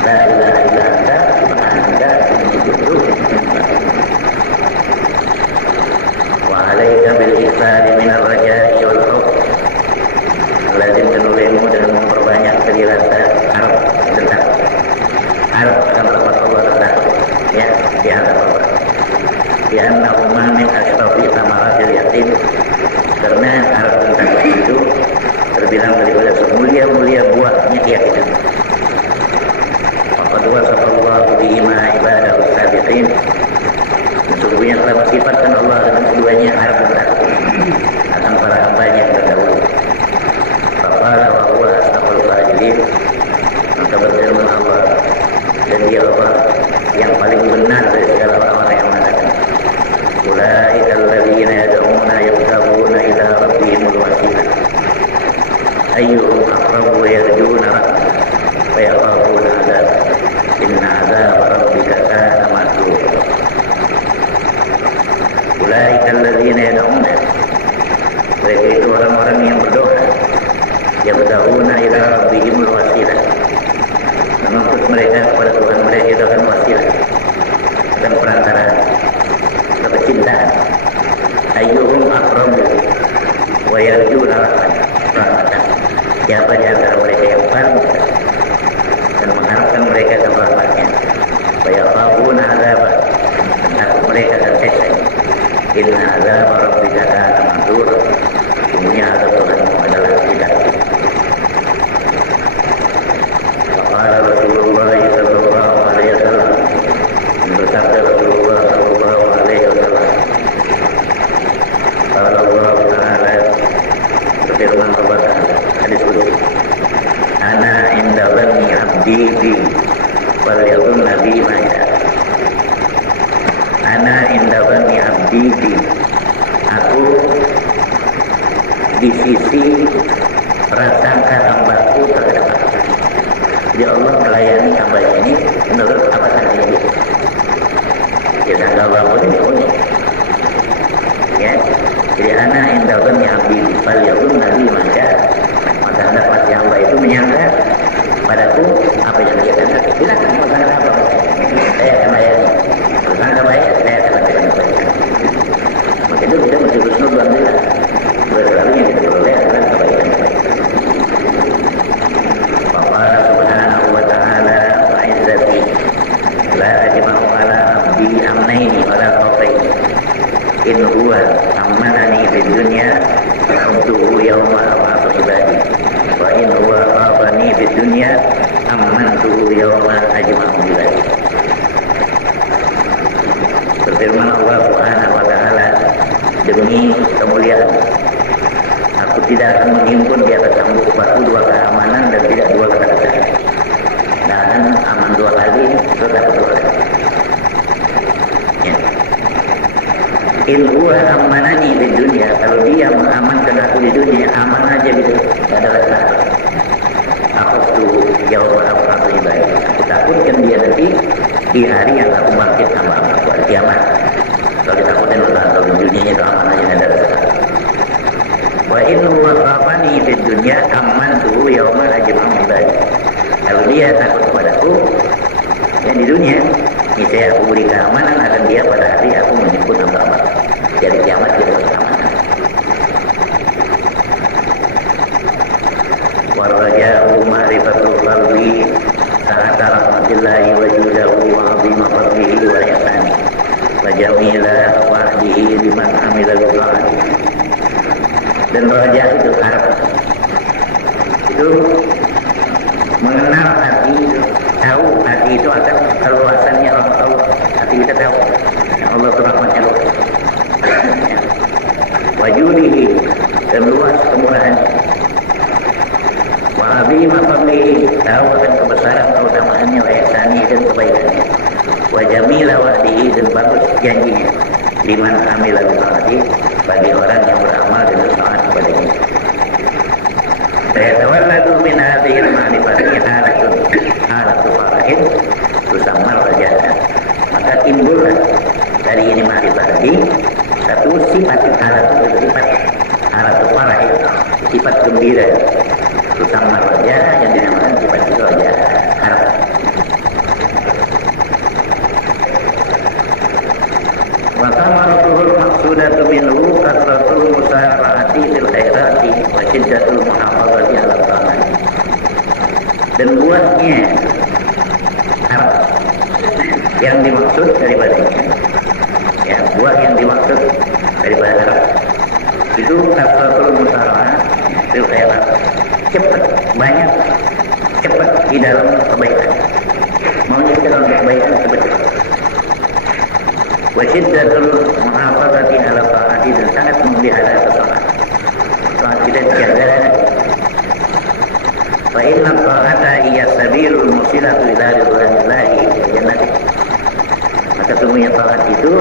La ilaha illa anta subhanaka inni kuntu minadh dhalimin. Wa alaika bil iktsari minar raja'i wal khauf, lazimkan olehmu dengan memperbanyak dari rasa harap dan takut. Harap akan rahmat Allah dan takut, ya, di hadap Allah. Di annahuma min asrafi samaratil yatim, karena harap dan takut itu terbilang daripada semulia-mulia buahnya keyakinan. Faqad wasafallahu bihima ibadahu sabiqin, sesungguhnya telah bersifatkan Allah dengan keduanya harap dan takut akan para hambanya yang terdahulu. Faqala wa huwa asnaful fajilin, maka berfirman Allah, dan dia Allah yang paling benar dari segala orang yang mengatakan, ulaika alladzina yad'una yabtaguna ila rabbihimul wasilah ayyuhum aqrabu wa yarjuna rahmah wa yakhafuna adzab inna adzab rabbika kana mahzura. Ulaika alladzina yad'una, mereka itu orang-orang yang berdoa, yabtaguna ila rabbihimul wasilah, abdi bi wal yakun nabi maya. Ana inda dhanni abdi bi. Aku di sisi prasangka hambaku terhadap aku. Jadi Allah melayani hamba ini menurut apa sangkanya dia. Ya sangka Allah ini punya. Ya, jadi anak indah dhanni abdi fal yakun nabi maka hendak si hamba itu menyangka padaku apa yang dia katakan. Silakan mau sangka apa? Saya akan layani. Sangka baik, saya akan lakukan baik. Maka itu kita mesti husnul dzan. Berarti yang kita peroleh adalah kebaikan. Allah Subhanahu wa ta'ala wa izzati la ajma'u ala abdi amnaini wa la khawfaini in huwa ammanani fid dunya untuk yawma ab'atsu ibadi wa in huwa khafani fid dunya ammantu yawma ajma'u ibadi. Berfirman Allah Subhanahu wa ta'ala, demi kemuliaan aku tidak akan menghimpun di atas cambuk batu dua keamanan dan tidak dua ketakutan. Dan aman dua kali, itu takut dua kali. Ya. In huwa amanani di dunia. Kalau dia mengamankan aku di dunia, aman aja gitu. Tidak ada rasa takut. Aku tuh jauh aku ibadah. Aku takutkan dia nanti di hari yang aku bangkit sama aku hari kiamat. Kalau ditakutin atau di dunia itu aman aja, tidak ada rasa takut. Wa in huwa khafani fid dunya amantu yawma ajma'u ibadi. Kalau dia takut kepadaku yang di dunia, niscaya aku beri keamanan akan dia pada hari aku menjemput hamba-hamba. Jadi kiamat dia dapat keamanan. Wa raja'u ma'rifatul qalbi ta'ata rahmatillahi wa judahu wa 'azima fadlihi wa ihsani wa jamila wa'dihi liman amila bi-ta'ati. Dan raja itu harap itu mengenal hati, tahu hati itu akan keluasannya Allah. Hati kita tahu yang Allah itu rahmatnya luas. Wajudihi dan luas kemurahannya. Wa azima fadlihi, tahu akan kebesaran keutamaannya, wa ihsani dan kebaikannya. Wa jamila wa'dihi dan bagus janjinya. Liman amila bi-ta'ati, bagi orang yang beramal dan taat kepadanya. Saya tawalladu min hadhil ma'rifati halatu farahin tusamma raja'an. Maka timbullah dari ini ma'rifat ini satu sifat halatu farahin, sifat gembira tusamma raja'an yang dinamakan sifat itu raja harap. Maka maratuhul maksudatu minhu kasratul musara'ati fil khairati wa shiddatul muhafazati ala ta'ati. Dan buahnya harap yang dimaksud daripadanya, ya, buah yang dimaksud daripada harap itu kasratul musara'ati fil khairat, cepat, banyak, cepat di dalam kebaikan. Maunya kita dalam kebaikan cepat. Wa shiddatul muhafazati ala ta'ati, dan sangat memelihara ketaatan. Taat kita dijaga. Fa inna ta'ata hiya sabilul musilatu ila ridwanillahi wa jannatih. Maka sesungguhnya taat itu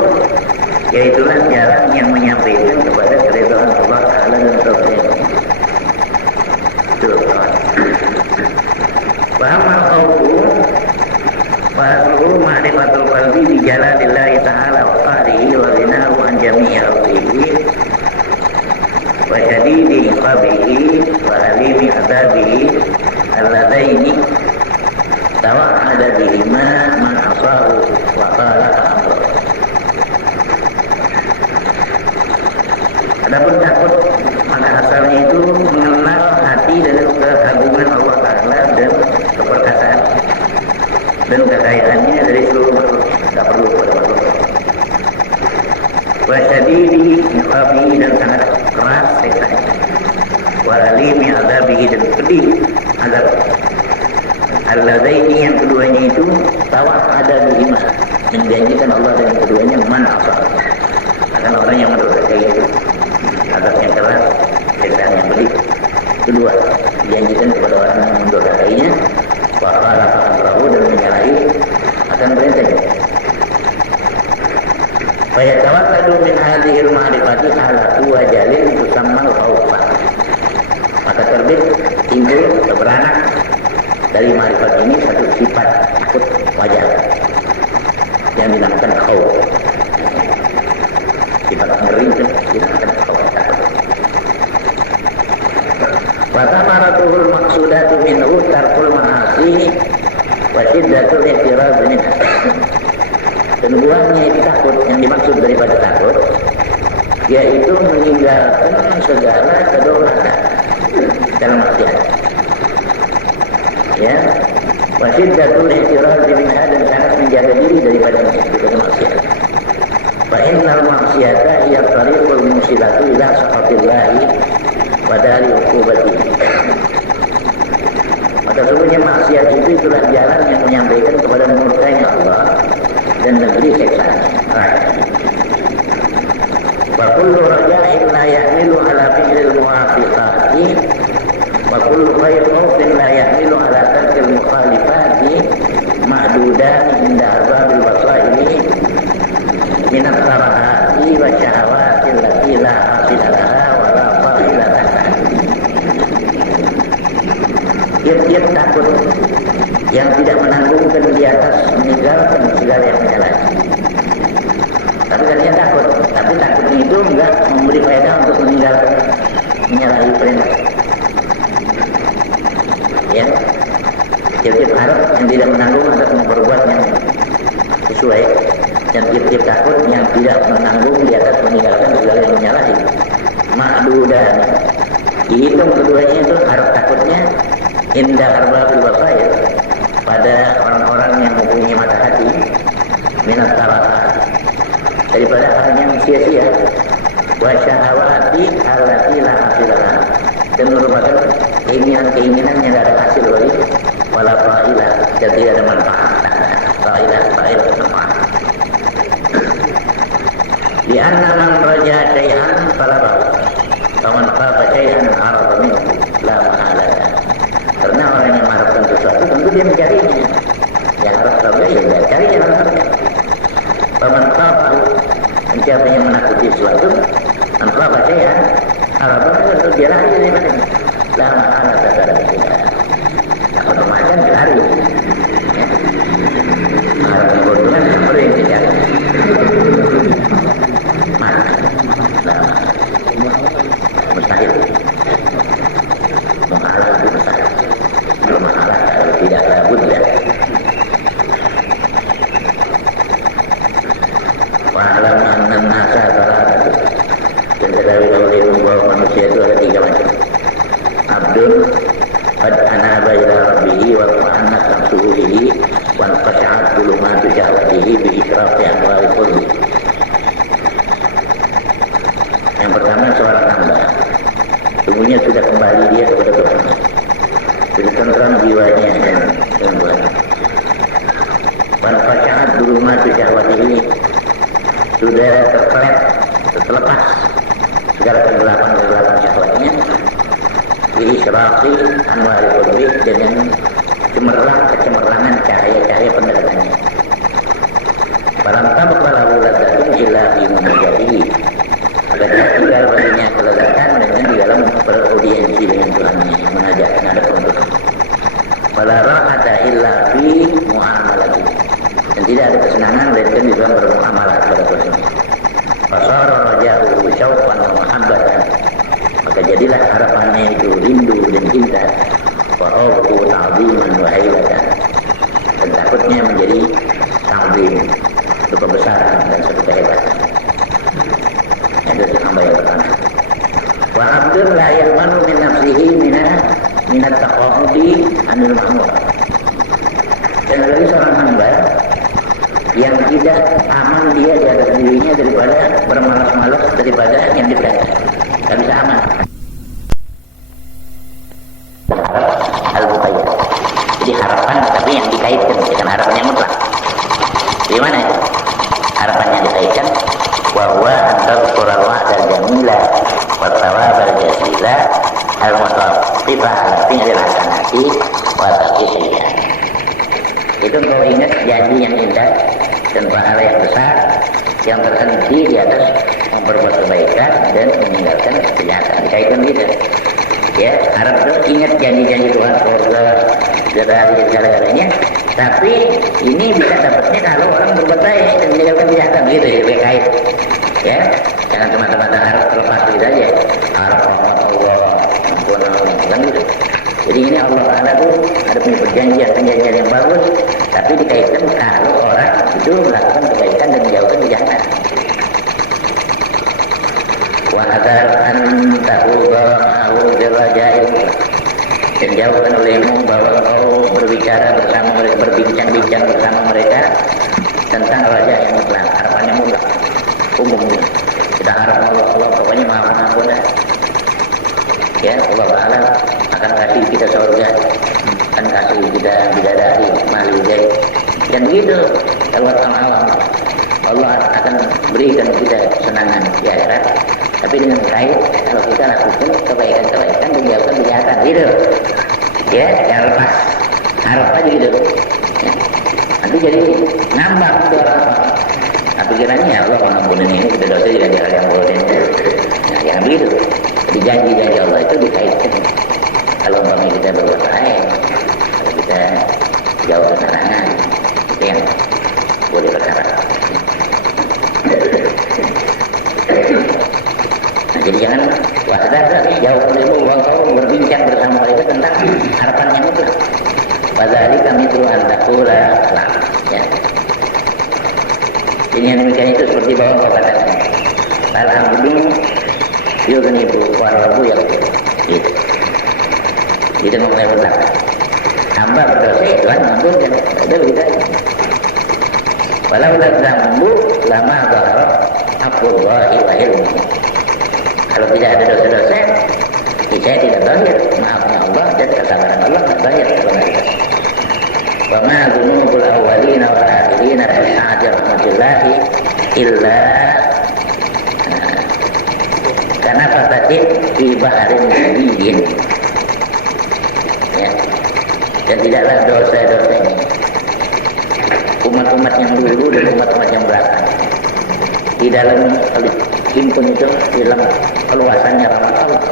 yaitulah jalan yang menyampaikan kepada keridhaan Allah Ta'ala dan surganya. Itu taat. Wa amal khawfu wa asluhu ma'rifatul qalbi bi jalalillahi ta'ala wa qahrihi wa ghinahu an jami'i khalqihi wa syadidi iqabihi wa alimi adabihi alladaini tawa'ada bihima man asahu wa khalaqa amrah. Adapun takut, maka asalnya itu mengenal hati dan keagungan Allah Ta'ala dan keperkasaan dan kekayaannya dari seluruh makhluk, tak perlu kepada makhluk. Wa syadidi iqabihi, dan sangat keras siksanya. Wa alimi adabihi, dan pedih azab. Alladaini, yang keduanya itu tawa'ada bihima, menjanjikan Allah dan yang keduanya man asal, akan orang yang mendurhakai itu azab yang keras, siksaan yang pedih. Kedua, dijanjikan kepada orang yang mendurhakainya wa khalaqa wa syiddatul i'tiraz minha. Dan buahnya itu takut, yang dimaksud daripada takut yaitu meninggalkan segala kedaulatan dalam maksiat. Ya, wa syiddatul i'tiraz minha, dan sangat menjaga diri daripada maksiat. Fa innal ma'siyata hiya tariqul musilatu ila saqatillahi wa dari uqubatihi. Maka sebenarnya maksiat itu itulah jalan yang menyampaikan kepada murkanya Allah dan negeri siksaannya. Wa kullu raja'in la yahmilu ala fi'lil muwafiqati wa kullu khawfin la yahmilu ala tarkil mukhalifati ma'dudan inda arbabil wasaili min at-tarahati wa syahawati allati la hasila laha wa la fa'ila laha. Tiap-tiap takut yang tidak menanggungkan di atas meninggalkan segala yang menyalahi. Tapi katanya takut, tapi takutnya itu enggak memberi faedah untuk meninggalkan menyalahi perintah. Ya, tiap-tiap harap yang tidak menanggung atas memperbuat yang sesuai, dan tiap-tiap takut yang tidak menanggung di atas meninggalkan segala yang menyalahi. Ma'dudan, dihitung keduanya itu harap takutnya indah arbabil basair, pada orang-orang yang mempunyai mata hati, minat tarahat, daripada hal yang sia-sia, wa syahawati allati la hasilaha, dan merupakan keinginan-keinginan yang tidak ada hasil bagi, wala fa'ilah, dan tidak ada manfaat. Fa'ilah manfaat. Di anna man raja syai'an falabahu, faman khafa syai'an arada minhu la mahalata. Karena orang yang mengharapkan sesuatu tentu dia mencarinya. Yang harus surga ya dia cari jalan surga. Paman khafa, siapa yang menakuti sesuatu, man khafa syai'an arada minhu, dia lari dari mana? La mahalata secara tidak. Takut makan lari. Ya. Mengharapkan keuntungan seperti yang dicari. Mustahil. Menghalang itu mustahil. Belum menghalang kalau tidak labud ya. Wa'alam anna nasa salatatu, dan ketahui bahwa manusia itu ada 3 macam. Abdul qad anaba ila rabbihi wa ta'annat nafsuhu wa qasha'at kulumatu syahwatihi bi israfi anwari kulli. Yang pertama seorang hamba, sungguhnya sudah kembali dia kepada Tuhan, sudah tentram jiwanya dan Tuhan. Wanfasyaat durumatu syahwatihi, sudah terlepas segala kegelapan syahwatnya, diisrafi anwari qulbi, dengan kecemerlangan cahaya-cahaya pendekatannya. Falam tabqa lahu ladzatun illa fi munajatihi, maka dia tinggal baginya kelezatan dengan di dalam beraudiensi dengan Tuhannya, mengajak menghadap untuk. Fala rahata illa fi muamalati, dan tidak ada kesenangan melainkan di dalam bermuamalah kepada Tuhan. Fasara raja'uhu syauqan wa mahabbatan, maka jadilah harapannya itu rindu dan cinta. Wa khawfu ta'ziman wa haibatan, dan takutnya menjadi ta'zim, itu kebesaran dan suatu kehebatan. Itu hamba yang pertama. Wa abdur la yalmanu min nafsihi minat taqawudi anil ma'mur, dan lagi seorang hamba yang tidak aman dia di atas dirinya daripada bermalas-malas daripada yang diperintah. Tak bisa aman. Al-Buqayyah, jadi harapan tapi yang dikaitkan dengan harapan yang mutlak. Di mana itu? Harapan yang dikaitkan bahwa antara wa'd al-jamila wa thawab al-jazila al-mutawaqqifah ala fi'lil hasanati wa tarki sayyi'at. Itu kau ingat janji yang indah dan pahala yang besar yang terhenti di atas memperbuat kebaikan dan meninggalkan kejahatan. Dikaitkan gitu. Ya, harap itu ingat janji-janji Tuhan, surga, segala-galanya. Tapi ini bisa dapatnya kalau orang berbuat baik dan meninggalkan kejahatan, gitu ya, baik. Ya, jangan semata-mata harap terlepas gitu aja. Harap rahmat Allah, ampun, kan gitu. Jadi ini Allah Ta'ala tuh ada punya perjanjian yang bagus, tapi dikaitkan kalau orang itu melakukan kebaikan dan menjauhkan kejahatan. Wa hadzar an taquba ma'ul birraja'i, dan jauhkan olehmu bahwa engkau berbicara bersama mereka, berbincang-bincang bersama mereka tentang raja yang mutlak, harapannya mutlak, umum. Kita harap Allah pokoknya maha pengampun. Ya, Allah Ta'ala akan kasih kita surga, akan kasih kita bidadari, malaikat, dan begitu lewat awam Allah akan berikan kita kesenangan di akhirat. Tapi dengan kait kalau kita lakukan kebaikan dan jauhkan kejahatan, gitu. Ya, jangan lepas, harap aja gitu. Ya. Nanti jadi nambah orang. Nah, pikirannya Allah mengampuni ini, kita dosa juga jangan yang boleh. Nah, jangan begitu. Jadi janji-janji Allah itu dikaitkan. Kalau umpamanya kita berbuat baik, kalau kita jauh kesenangan, itu yang boleh berharap. Nah, jadi jangan waspada, jauh ilmu, engkau berbincang bersama mereka tentang harapan yang mutlak. Padahal kami perlu antakula, ya. Jadi yang demikian itu seperti bawah kau katakan. Alhamdulillah, yuk ibu warwabu yang gitu. Itu mulai mutlak. Hamba berdosa, Tuhan mengampunkan. Ada begitu. Walau zambu lama bahwa Allahi wa ilmu. Kalau tidak ada dosa-dosa, saya tidak zahir maafnya Allah dan kesabaran Allah tidak zahir. Wa ma dzunubul awwalina wal akhirina fi sa'ati rahmatillahi illa karena fasatin fi baharin nabiyyin. Ya. Dan tidaklah dosa-dosa ini umat-umat yang dulu dan umat-umat yang belakang di dalam himpun itu, di dalam keluasannya rahmat Allah,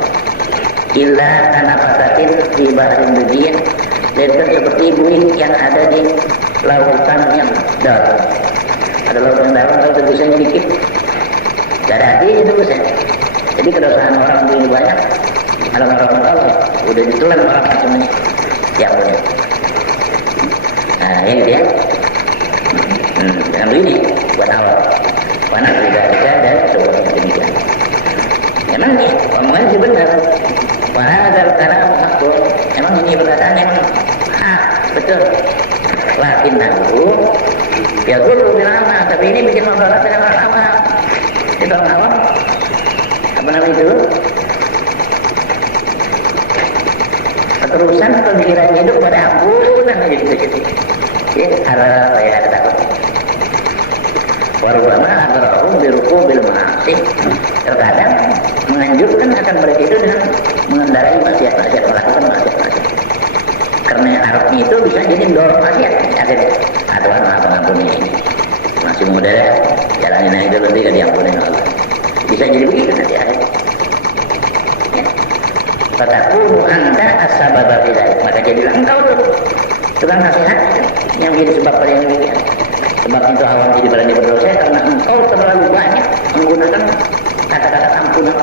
illa karena fasatin fi baharin nabiyyin, dan seperti buih yang ada di lautan yang dalam. Ada lautan dalam, kalau tebusannya dikit, gak ada artinya tebusan. Jadi kedosaan orang begini banyak, kalau rahmat Allah udah ditelan orang semuanya, ya boleh. Nah, ini dia. Dengan begini buat awal. Mana tidak ada sebuah demikian. Memang ini omongan sih benar. Padahal karena aku memang ini perkataan yang betul. Lakin aku ya guru lama, tapi ini bikin masalah dengan orang lama. Itu orang awam. Apa namanya itu? Keterusan pemikiran hidup pada ampunan aja gitu. Ya, ada takut. Warubama agarahum biruku bil ma'asih. Terkadang menganjurkan akan mereka itu dengan mengendarai maksiat-maksiat, melakukan maksiat-maksiat. Karena arahnya itu bisa jadi dorong maksiat. Atau ampun ini masih muda ya, jalanin aja dulu dia diampunin Allah. Bisa jadi begitu nanti akhir. Ya. Fatakunu anta as-sababa fi dzalik. Maka jadilah engkau tuh tukang nasihat yang menjadi sebab pada yang demikian. Sebab itu awal jadi berani berdosa karena engkau terlalu banyak menggunakan kata-kata ampunan.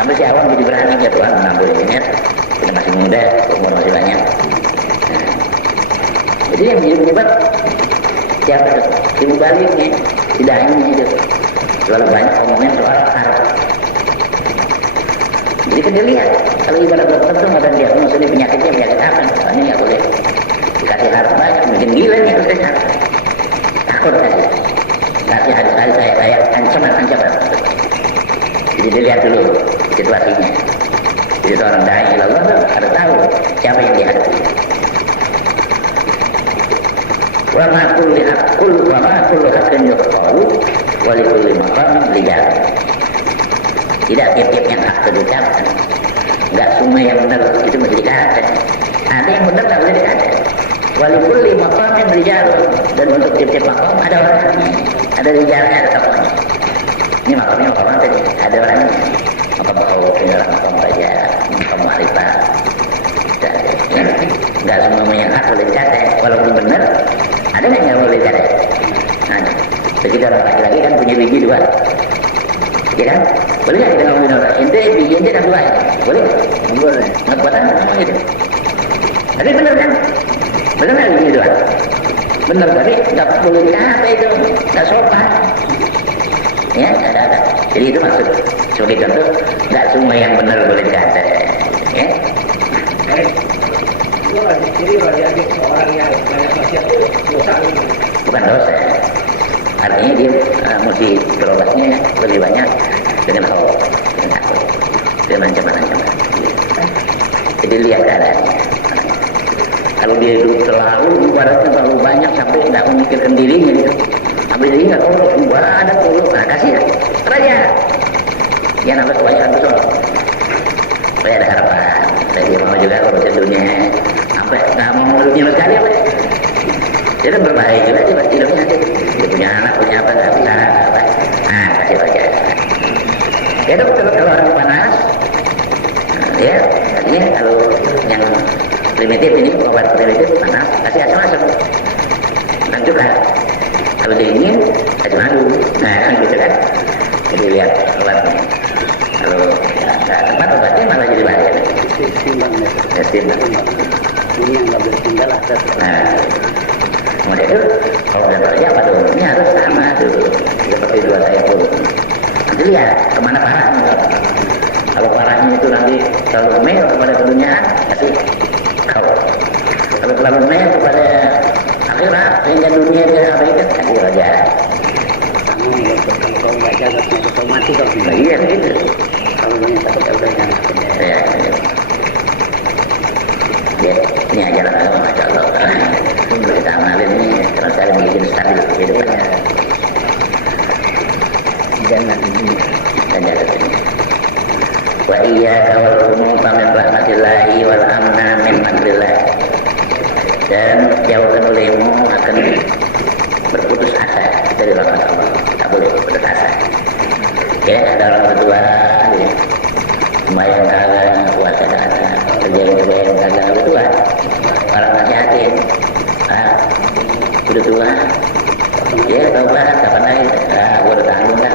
Sampai si awam jadi berani, ya Tuhan mengampuni ini. Kita masih muda, umur masih banyak. Nah, jadi yang menjadi penyebab siapa itu? Ibu balik nih, tidak ingin itu. Terlalu banyak ngomongin soal harta. Jadi kan dia lihat, kalau ibarat dokter itu ada dia, maksudnya penyakitnya penyakit apa? Ini nggak boleh dikasih harta banyak, mungkin gila nih kalau saya takut aja. Kasih hari-hari saya kayak ancaman. Jadi dia lihat dulu situasinya. Jadi seorang da'i Allah harus tahu siapa yang dihadapi. Wa ma kullu haqqin yuqalu wa li kulli maqamin rijal. Tidak tiap-tiap yang hak diucapkan. Enggak semua yang benar itu mesti dikatakan. Ada yang benar enggak boleh dikatakan. Wa li kulli maqamin rijal, dan untuk tiap-tiap maqam ada orangnya. Ada rijalnya, ada tokohnya. Ini makamnya makam tadi, ada orangnya. Makam inilah makam raja, makam ma'rifat. Enggak semua yang hak boleh dikatakan. Walaupun benar, ada yang boleh dikatakan. Ada. Begitu orang laki-laki kan punya biji dua. Ya kan? Boleh nggak kita ngomongin orang ini Ente bijinya kan dua, boleh? Boleh. Nggak buat apa gitu. Tapi benar kan? Benar nggak ini dua? Benar, tapi nggak boleh apa itu, nggak sopan. Ya, ada. Jadi itu maksud. Sebagai contoh, nggak semua yang benar boleh dikata. Ya. Jadi bagi seorang yang banyak maksiat itu dosa. Bukan dosa. Artinya dia mesti berobatnya lebih banyak dengan Allah, dengan takut, dengan ancaman-ancaman. Jadi lihat keadaannya. Kalau dia hidup terlalu, ibaratnya terlalu banyak sampai tidak memikirkan dirinya gitu. Habis ini nggak tahu, ada tahu, nah kasih ya, raja. Ya nampak kebanyakan betul. Supaya ada harapan. Jadi mau juga urusan dunia, sampai nggak mau dunia sekali apa? Dia kan berbahaya juga dia pasti hidupnya nanti. Dia punya anak, punya apa, nggak bisa apa. Nah, kasih raja. Ya dok, kalau orang panas, ya tadinya kalau yang primitif ini obat primitif panas, kasih asam-asam. Dan juga kalau dingin, kasih madu. Nah, kan gitu kan. Jadi lihat obatnya. Kalau nggak tepat obatnya malah jadi bahaya. Timbang ya. Ya, timbang. Ini yang nggak boleh tinggal atas. Nah, kemudian itu kalau ada bahaya pada umumnya harus sama tuh, seperti dua saya pun. Nanti lihat kemana parahnya. Kalau parahnya itu nanti terlalu mewah kepada keduniaan, kasih kau. Kalau terlalu mewah kepada akhirat, sehingga dunia dia abaikan, kasih raja. Kamu ya, kalau nggak jaga kau mati kau Nah, iya gitu. kalau banyak takut ya udah jangan. Ya, ya, ini ajaran agama, Masya Allah. Untuk kita amalin ini, karena saya bikin stabil kehidupannya. Jangan ini. Dan jaga ini. Wa iyyaka wal qunuta min rahmatillahi wal amna min makrillah. Dan jauhkan olehmu akan berputus asa dari rahmat Allah. Tak boleh berputus asa. Ya, ada orang berdua, ya. Sembahyang kagak, puasa kagak, kerja-kerja kagak, berdua. Orang nasihatin, udah tua, ya taubat, kapan lagi? Gua udah tanggung kan,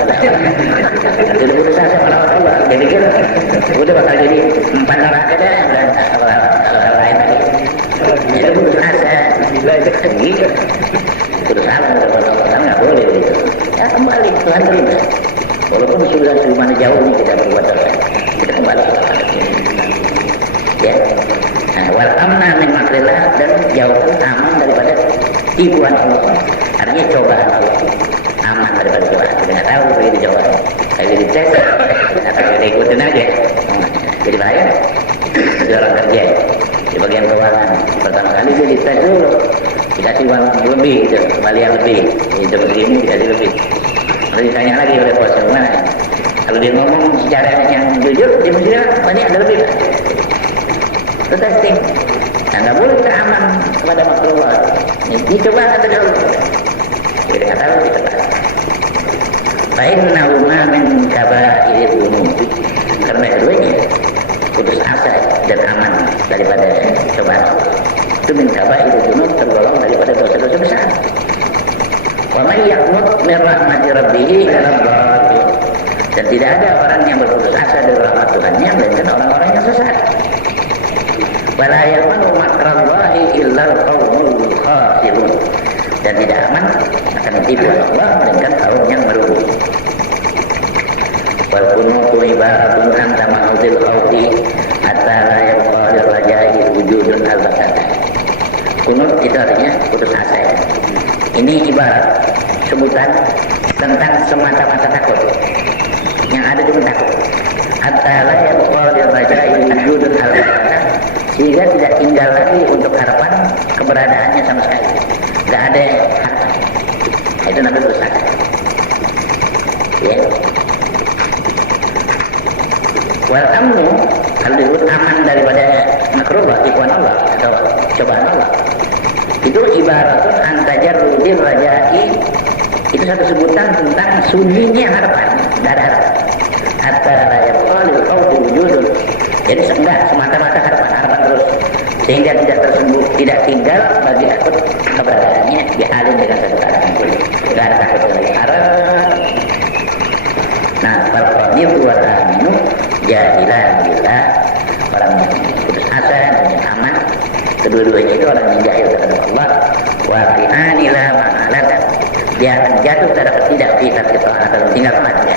jadi putus asa sama Allah. Jadi kan, udah bakal jadi 4 neraka dah, dan hal lain lagi. Jadi putus asa, gitu. Putus asa sama Allah, kan nggak boleh gitu. Ya kembali, Tuhan terima. Walaupun sudah mana jauh ini kita berbuat dosa, kita kembali ke Allah. Ya, nah, wal amna min makrillah, dan jauhkan aman daripada tipuan Allah. Artinya cobaan Allah, aman daripada cobaan. Kita nggak tahu begitu cobaan. Kayak dites, atau kita ikutin aja. Jadi bahaya. Jadi orang kerja di bagian keuangan, pertama kali dia dites dulu, dikasih uang lebih, gitu, kembalian lebih, itu begini dikasih lebih. Lalu ditanya lagi oleh bos, gimana? Kalau dia ngomong secara yang jujur, dia mesti bilang, banyak ada lebih. Itu testing. Nah, nggak boleh kita aman kepada makhluk Allah. Ini coba kata dulu. Kita nggak tahu kita tahu. Fa'innahu ma min kaba'iril dzunub. Karena keduanya putus asa dan aman daripada cobaan. Itu min kaba'iril dzunub, tergolong daripada dosa-dosa besar. Wa may yaqnut min rahmati rabbih illa dhalin. Dan tidak ada orang yang berputus asa dari rahmat Tuhannya melainkan orang-orang yang sesat. Wala yamanu makrallahi illa al-qaumul khasirun. Dan tidak aman akan tipuan Allah melainkan kaum yang merugi. Wal kunutu ibaratun an tamahudil khawfi hatta la yabqa lirajai wujudun al-batata. Kunut itu artinya putus asa. Ini ibarat sebutan tentang semata-mata takut. Yang ada cuma takut. Hatta la yabqa lirajai wujudun al-batata, sehingga tidak tinggal lagi untuk harapan keberadaannya sama sekali. Tidak ada harapan. Itu namanya putus asa. Ya. Wal amnu, kalau disebut aman daripada makruh, tipuan Allah atau cobaan Allah, itu ibaratun antajarrudil rajai. Itu satu sebutan tentang sunyinya harapan, tidak ada harapan. Hatta la yabqa lil khawfi wujudun. Jadi enggak semata-mata harapan terus, sehingga tidak tinggal bagi takut keberadaannya dialih dengan satu keadaan pulih. Tidak ada takut lagi harap. Nah, al-qadir wal aminu jahilan billah, orang yang putus asa dan yang aman. Kedua-duanya itu orang yang jahil terhadap Allah. Wa fi'anila ma'alatan, dia akan jatuh terhadap tidak fi'at kita atau tinggal mati.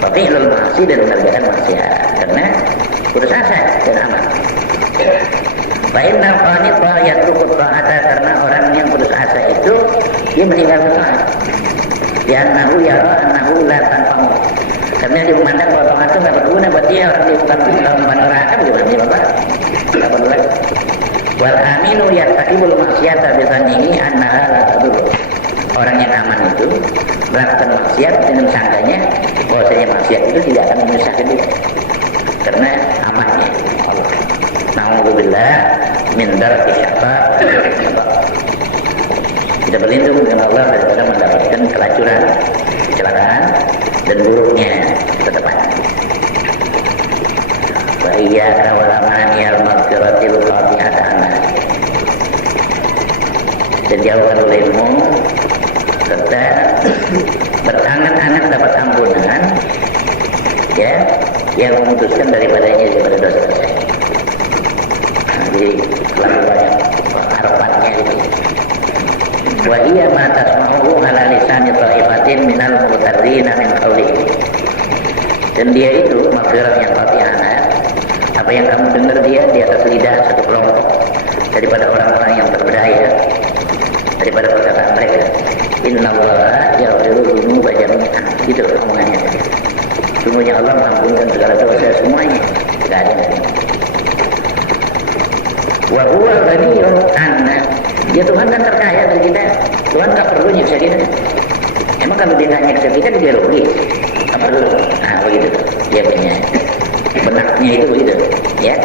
Tapi ilmu masih dan mengerjakan maksiat karena putus asa dan aman. Fa'inna qanita yatruku ta'ata, karena orang yang putus asa itu dia meninggalkan taat. Li'annahu yara annahu la tanfa'u, karena dia memandang bahwa taat itu tidak berguna buat dia. Orang di tempat neraka gimana dia Bapak? Tidak berguna. Wal aminu yattaqibul maksiata bisanihi annaha la tadur. Orang yang aman itu melakukan maksiat dengan sangkanya bahwasanya maksiat itu tidak akan menyusahkan dia karena amannya Allah. Na'udzubillah min darki syafa. Kita berlindung dengan Allah daripada mendapatkan kelacuran, kecelakaan dan buruknya kedepannya. Wa iyyaka wal amaniyal maghfiratil qati'atan. Dan jauhkan olehmu serta berangan-angan dapat ampunan, ya, yang memutuskan daripadanya daripada dosa-dosa. Jadi terlalu banyak harapannya itu. Wa iya ma tasma'uhu ala lisani ta'ifatin minal mutarrina min qawlihi. Dan dia itu maghfirah yang fatihana, apa yang kamu dengar dia di atas lidah satu kelompok daripada orang-orang yang berbudaya, daripada perkataan mereka. Innallaha yaghfiru dzunuba jami'an. Itu omongannya. Sungguhnya Allah mengampunkan segala dosa semuanya. Tidak ada yang wa huwa ghaniyun 'anna. Dia Tuhan kan terkaya dari kita. Tuhan tak perlu nyiksa kita. Emang kalau dia nggak nyiksa kita dia rugi? Tak perlu. Nah begitu. Dia punya benaknya itu begitu. Ya.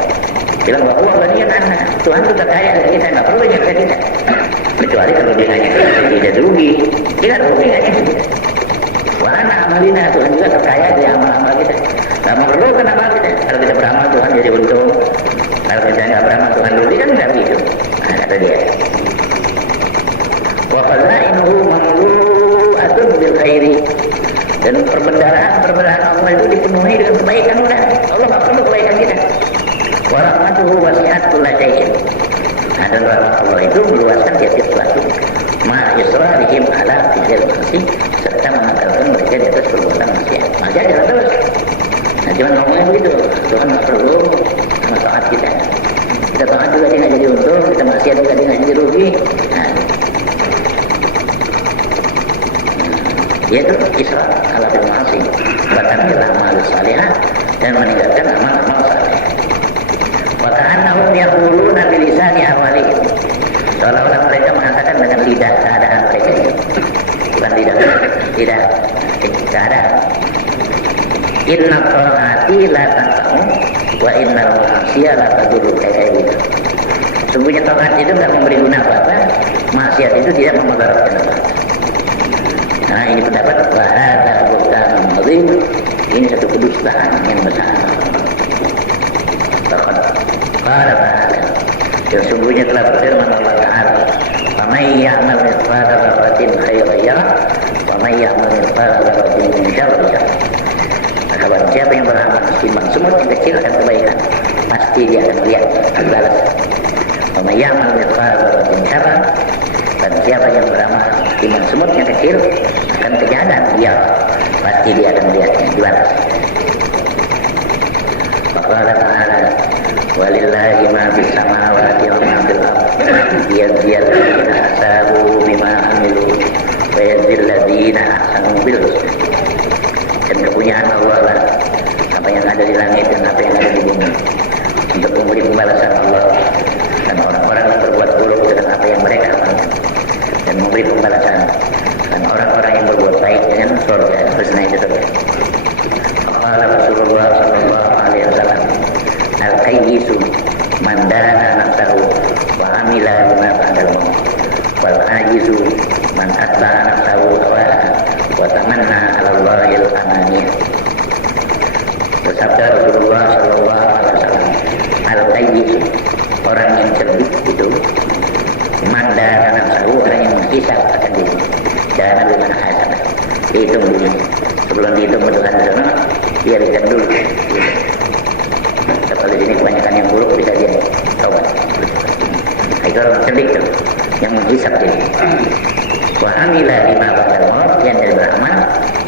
Bilang wa huwa ghaniyun 'anna. Tuhan itu terkaya dari kita, nggak perlu nyiksa kita. Kecuali kalau dia nggak nyiksa kita tidak rugi. Tidak rugi nggak nyiksa kita. Wa ana amalina, Tuhan juga terkaya dari amal-amal kita. Nggak memerlukan amal kita. Kalau kita beramal Tuhan jadi untung. Kalau kita nggak beramal Tuhan rugi kan nggak begitu. Nah, kata dia. Wa qallainuhu mamlu'atun bil khairi. Dan perbendaharaan Allah itu dipenuhi dengan kebaikan udah. Allah nggak perlu kebaikan kita. Wa rahmatuhu wasi'at kulla syai'in. Nah, dan rahmat Allah itu meluaskan tiap-tiap sesuatu. Ma yusrarihim ala fi'il ma'asi, serta mengantarkan mereka di atas perbuatan maksiat. Maka jangan terus. Nah, cuma ngomongnya begitu. Tuhan nggak perlu sama taat kita. Kita taat juga dia nggak jadi untung, kita maksiat juga dia nggak jadi rugi. Nah, yaitu isra ala fil ma'asi, batalil amal salihah, dan meninggalkan amal-amal saleh. Wa ka'annahum yaquluna bi lisani awalihim. Seolah-olah mereka mengatakan dengan lidah keadaan mereka ini. Bukan lidah keadaan. Inna ta'ati la tanfa'u wa innal ma'asiya la tadurru kayak gitu. Sungguhnya taat itu tidak memberi guna apa-apa, maksiat itu tidak memudaratkan apa-apa. Nah, ini pendapat bahasa bukan mazim. Ini satu kedustaan yang besar. Qala ta'ala, yang sungguhnya telah berfirman Allah Ta'ala, "Wa may ya'mal mithqala dzarratin khairan yarah, wa may ya'mal mithqala dzarratin syarran yarah." Maka barang siapa yang beramal setimbang semut yang kecil akan kebaikan, pasti dia akan melihat akan balas. Wa may ya'mal mithqala dzarratin syarran, dan siapa yang beramal setimbang semut yang kecil akan kejahatan, ya pasti dia akan melihatnya dibalas. Qala ta'ala, walillahi ma fis samawati wa ma fil ardi yajzil ladzina asabu bima amilu wa yajzil ladzina ahsanu bil husna. Dan kepunyaan Allah lah apa yang ada di langit dan apa yang ada di bumi, untuk memberi pembalasan Allah dan orang-orang yang berbuat buruk dengan apa yang mereka amalkan, dan memberi pembalasan dan orang-orang yang berbuat baik dengan surga husna itu saja. Qala Rasulullah sallallahu alaihi wasallam, al-qayyisu man dana nafsahu wa amila bima ba'dal maut, wal ajizu man atba'a nafsahu hawaha wa tamanna 'ala Allahil amaniyah. Bersabda Rasulullah sallallahu alaihi wasallam, al-qayyisu, orang yang cerdik itu, man dana nafsahu, orang yang menghisab akan diri. Dana bimana hasab, dihitung diri Sebelum dihitung kedudukan di sana, dia dicek dulu. Kalau di sini kebanyakan yang buruk bisa dia taubat. Itu orang cerdik tuh, yang menghisap ini. Wa amila lima ba'dal maut, yang dari beramal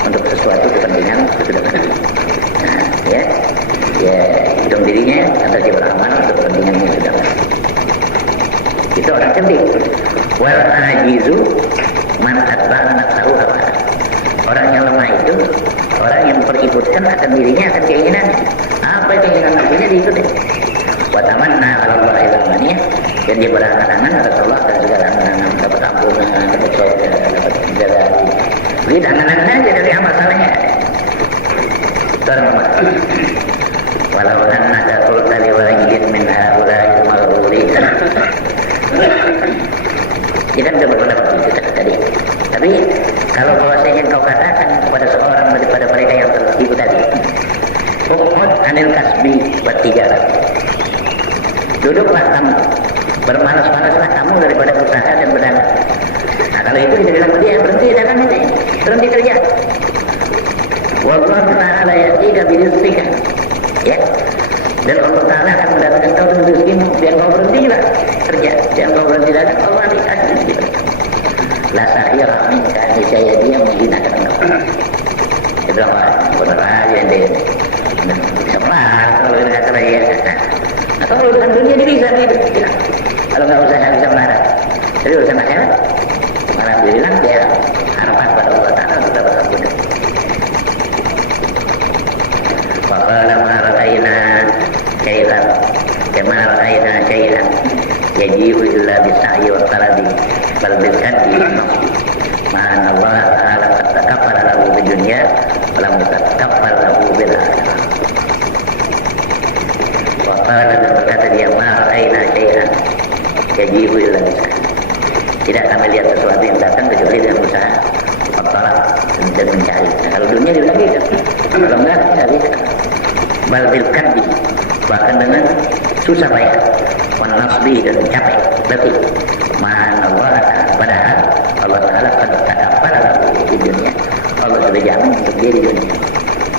untuk sesuatu kepentingan sesudah mati. Nah, ya hitung dirinya atau dia beramal untuk kepentingan yang sudah mati. Itu orang cerdik. Wal ajizu man atba'a nafsahu hawa. Orang yang lemah itu orang yang perikutkan akan dirinya, akan keinginan. Apa keinginan dirinya diikuti. Wa tamanna 'ala Allah ilmaniyah, dan dia berangan-angan atas Allah dan segala angan-angan, dapat ampunan, dapat surga, dapat jaga. Jadi angan-angan aja dari amal salehnya. Terima. Walau annaka qulta li wajidin min haula'i al-maghrurin. Kita sudah berpendapat itu tadi. Tapi kalau bahwasanya kau katakan kepada seorang daripada mereka yang tertipu tadi, ukhud anil kasbi wat tijarah. Duduklah kamu, bermalas-malaslah kamu daripada usaha dan berdagang. Nah, kalau itu dibilang dia berhenti dagang ini, berhenti kerja. Wallahu ta'ala yatika birizqika. Ya. Dan Allah Ta'ala akan mendatangkan kau dengan rezekimu, biar kau berhenti juga kerja, biar kau berhenti dagang, Allah dikasih rezeki. La sahira minka, niscaya dia menghinakan engkau. Dia bilang, benar aja dia. Sepat kalau dia kata dia. Atau urusan dunia dia bisa dia bilang. Kalau nggak usah bisa marah. Jadi urusan akhirat malah dia bilang dia harapan pada Allah Ta'ala untuk dapat ampunan. Faqala ma ra'ayna syai'an kama ra'ayna syai'an yaji'u illa bisa'yi wa talabi bal bil kadhi wa nafsi. Ma'ana Allah Ta'ala qad takaffala lahu bid dunya wa lam yatakaffal lahu bil akhirah. Waqala, dan berkata dia, ma ra'ayna syai'an yaji'u illa bisa'yi. Tidak kami lihat sesuatu yang datang kecuali dengan usaha, bertolak dan mencari. Nah, kalau dunia dia bilang gitu, kalau enggak bisa. Bal bil kadhi, bahkan dengan susah payah, wan nasbi, dan capek, letih. Ma'ana Allah, padahal Allah Ta'ala qad takaffala lahu di dunia. Allah sudah jamin untuk dia di dunia.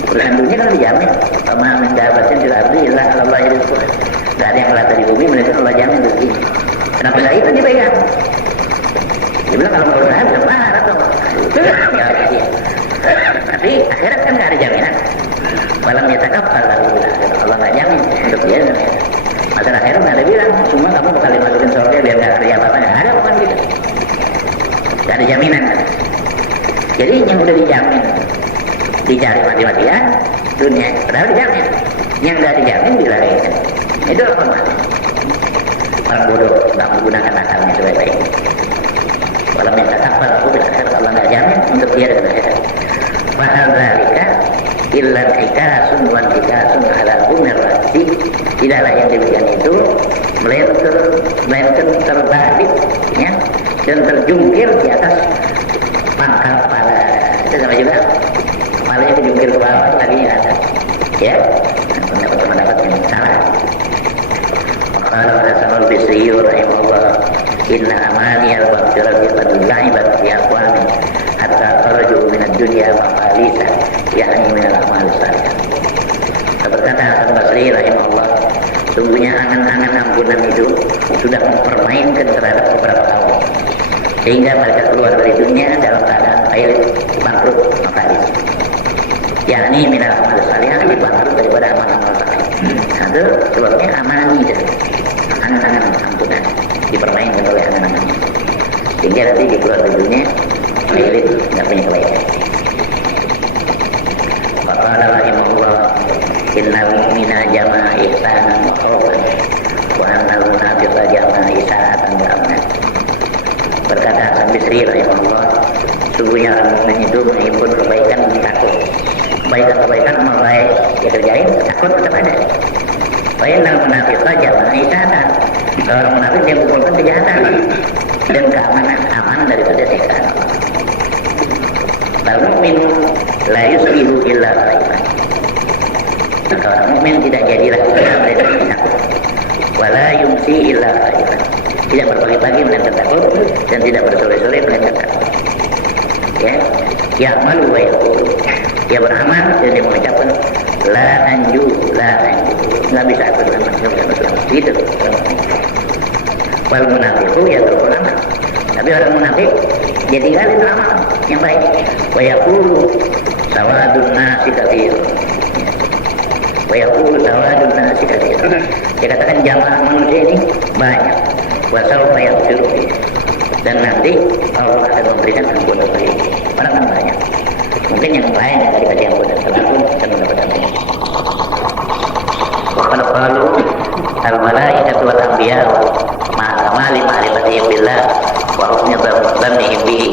Urusan dunia kan dijamin. Sama mendapatin fil ardi illa 'ala Allah rizquh. Enggak ada yang melata di bumi melainkan Allah jamin rezeki. Kenapa enggak itu dipegang? Dia bilang kalau mau usaha bisa marah dong. Ya. Tapi akhirat kan enggak ada jaminan. Walam yatakaffal lahu bil akhirah. Allah enggak jamin untuk dia. Masalah akhirat enggak ada bilang, cuma kamu bakal dimasukin surga biar enggak ada apa-apa. Enggak ada bukan gitu. Enggak ada jaminan. Jadi yang udah dijamin dicari mati-matian dunia, padahal dijamin. Yang nggak dijamin dilarikan. Itu apa mati? Orang bodoh nggak menggunakan akalnya sebaik-baik. Walau minta kapal aku berakhir Allah nggak jamin untuk dia dengan akhirat. Mahal zalika illa ikasun wan ikasun ala umir rasi. Tidaklah yang demikian itu melainkan terbalik, ya, dan terjungkir di atas pangkal kepala. Itu sama juga. Kepalanya kejungkir ke bawah, kakinya ada. Ya, pendapat yang salah. Qala Hasanul Bisri rahimahullah, inna amani al-waqtirati qad la'ibat fi aqwami hatta kharaju min ad-dunya maqalisa, yakni min al-amal salihah. Berkata Hasan Basri rahimahullah, sungguhnya angan-angan ampunan itu sudah mempermainkan terhadap beberapa kaum, sehingga mereka keluar dari dunia dalam keadaan pailit, bangkrut, maqalis. Yakni minal amal salihah, lebih bangkrut daripada amal-amal salih. Nah, itu sebabnya amani dan angan-angan ampunan dipermainkan oleh angan-angannya, sehingga nanti di keluar dari dunia pailit, tidak punya kebaikan. Faqala rahimahullah, innal mu'mina jama'a ihsanan wa khawfan wa annal munafiqa jama'a isa'atan wa amnan. Berkata Hasan Bisri rahimahullah, sungguhnya orang mukmin itu menghimpun kebaikan dan takut. Kebaikan amal baik dia kerjain, takut tetap ada. Wa innal munafiqa jama'a isa'atan. Orang munafik dia kumpulkan kejahatan dan keamanan, aman daripada siksa. Al mukminu la yusbihu illa khairan. Orang mukmin tidak jadilah melainkan takut. Wala yumsi illa khairan. Tidak berpagi-pagi melainkan takut dan tidak bersore-sore melainkan takut. Ya, Ya malu wa yaqulu. Dia beramal dan dia mengucapkan la anju, nggak bisa aku selamat, nggak bisa aku selamat. Gitu. Wal munafiqu ya beramal. Tapi orang munafik dia tinggalin amal yang baik. Wa yaqulu sawadun nasi katsir. Wa yaqulu sawadun nasi katsir. Dia katakan jamaah manusia ini banyak. Wa sawfa yaghfiru. Dan nanti Allah akan memberikan ampunan bagi orang yang banyak. Mungkin yang lain yang dikasih ampunan selaku akan mendapat ampunan. Wa qad qalu al-malaikatu wal anbiya ma'a kamali ma'rifatihim billah wa husni dhannihim bihi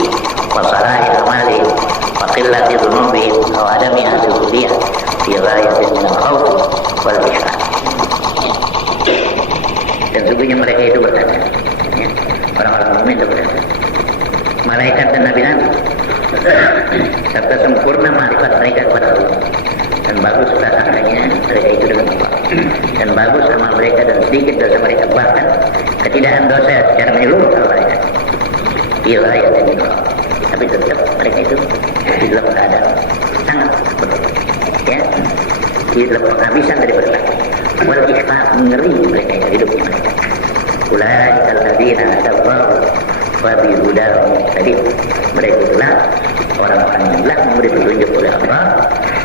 wa salahi amalihim wa qillati dhunubihim wa adami al-kulliyah fi ghayatin min al-khawf wal ihsan. Dan sungguhnya mereka itu berkata, ya, orang-orang mukmin itu berkata, malaikat dan nabi-nabi serta sempurna makrifat mereka kepada Allah, dan bagus prasangkanya mereka itu dengan Allah, dan bagus amal mereka dan sedikit dosa mereka, bahkan ketidakan dosa secara menyeluruh kalau mereka gila ya dan Allah. Tapi tetap mereka itu di dalam keadaan sangat ya, di dalam penghabisan dari berkah wal ikhfa, ngeri mereka itu hidupnya mereka. Ulaika alladzina hadallahu wa bi hudahum muhtadin. Mereka itulah orang-orang yang telah memberi petunjuk oleh Allah,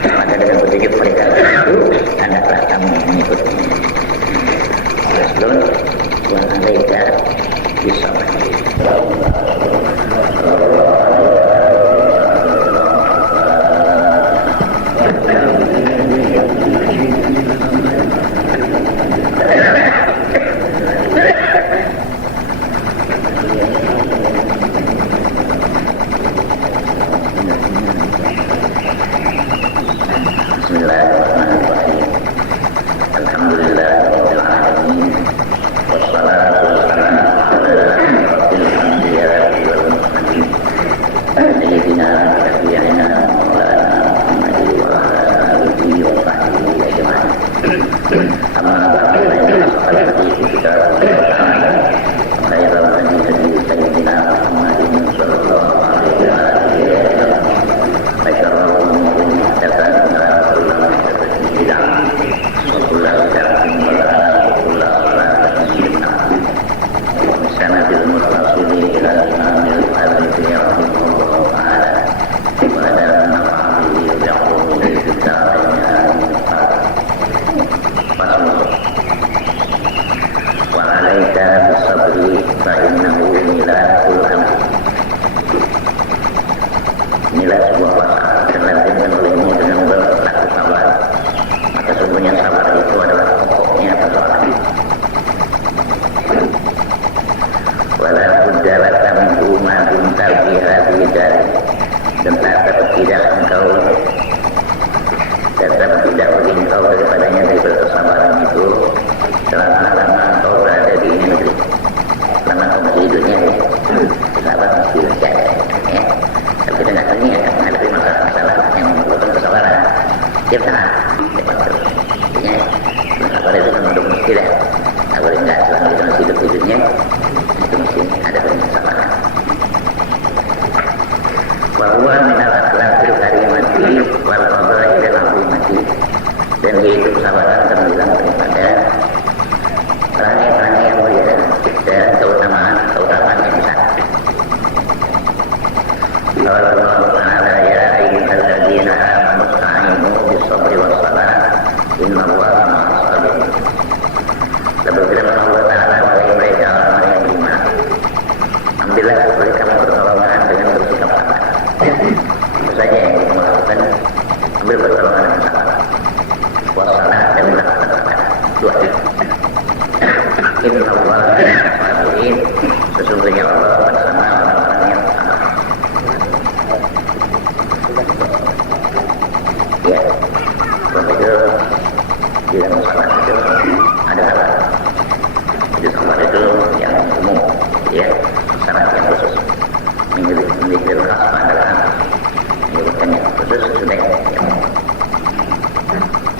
maka dengan petunjuk mereka itu hendaklah kamu mengikutinya. Rasulun wa alaika bisabr. Inilah sebuah pasangan dan lanjutkan olehmu dengan berlaku sabar. Maka sungguhnya sabar itu adalah pokoknya persoalan. Wala budda laka min umma bintar bihadi dari, dan tetap tidak engkau bagi engkau daripadanya dari kesabaran itu selama engkau berada di ini negeri, selama engkau masih hidupnya ya. Sabar mesti ada ya. Tapi kita nggak tahu akan menghadapi masalah-masalah yang memerlukan kesabaran. Dia tahan, cepat terus. Artinya, sabar itu memang udah mesti lah. Kalau enggak selama kita masih hidup-hidupnya, itu mesti ada kesabaran. Bahwa minal akhlaqil karimati wal fadailil azimati, dan yaitu kesabaran terbilang daripada perangai-perangai yang mulia dan keutamaan yang besar. Allah Ta'ala ya ayyuhalladzina amanu ista'inu bis-sabri was-salah innallaha ma'as sabirin. Berfirman Allah Ta'ala, wahai mereka orang yang beriman, ambillah oleh kamu pertolongan dengan bersikap sabar. Itu saja yang kita lakukan, ambil pertolongan dengan sabar, wassalah dan melakukan sabar. Dua itu. Innallaha ma'as sabirin. Sesungguhnya Allah bersama orang-orang yang sabar. Ya, waktu itu di dalam sabar itu ada sabar. Jadi sabar itu yang umum, ya, syarat yang khusus. Memiliki khas adalah menyebutkan yang khusus sudah yang umum.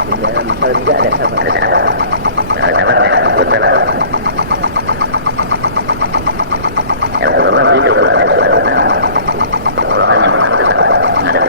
Di dalam sabar juga ada sabar. Ada sabar. Ada sabar ya, betul. Yang pertama itu kalau ada suatu pertolongan yang benar sabar, ada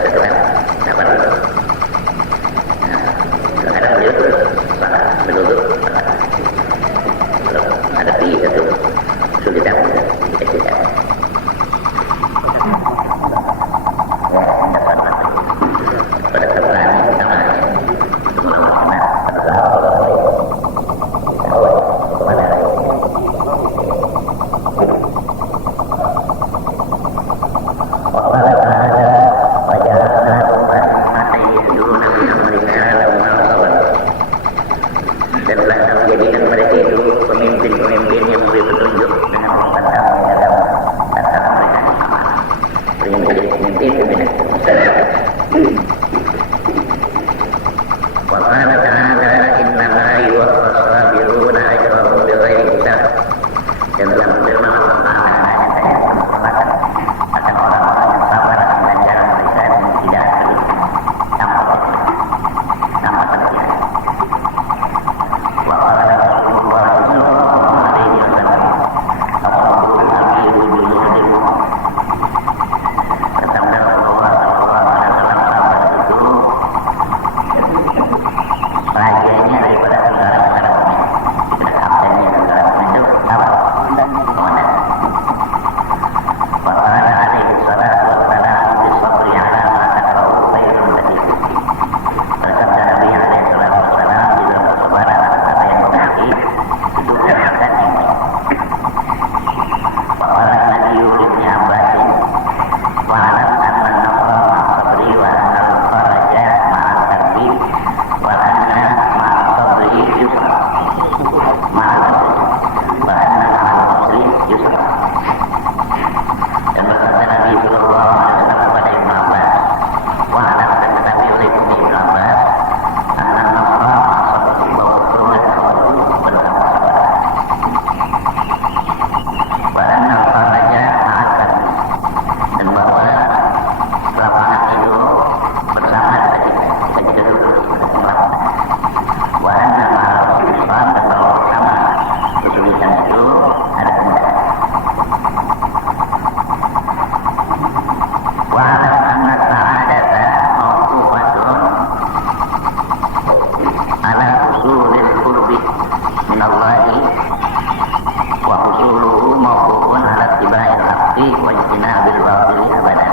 haqqi wajtinabil batili abadan.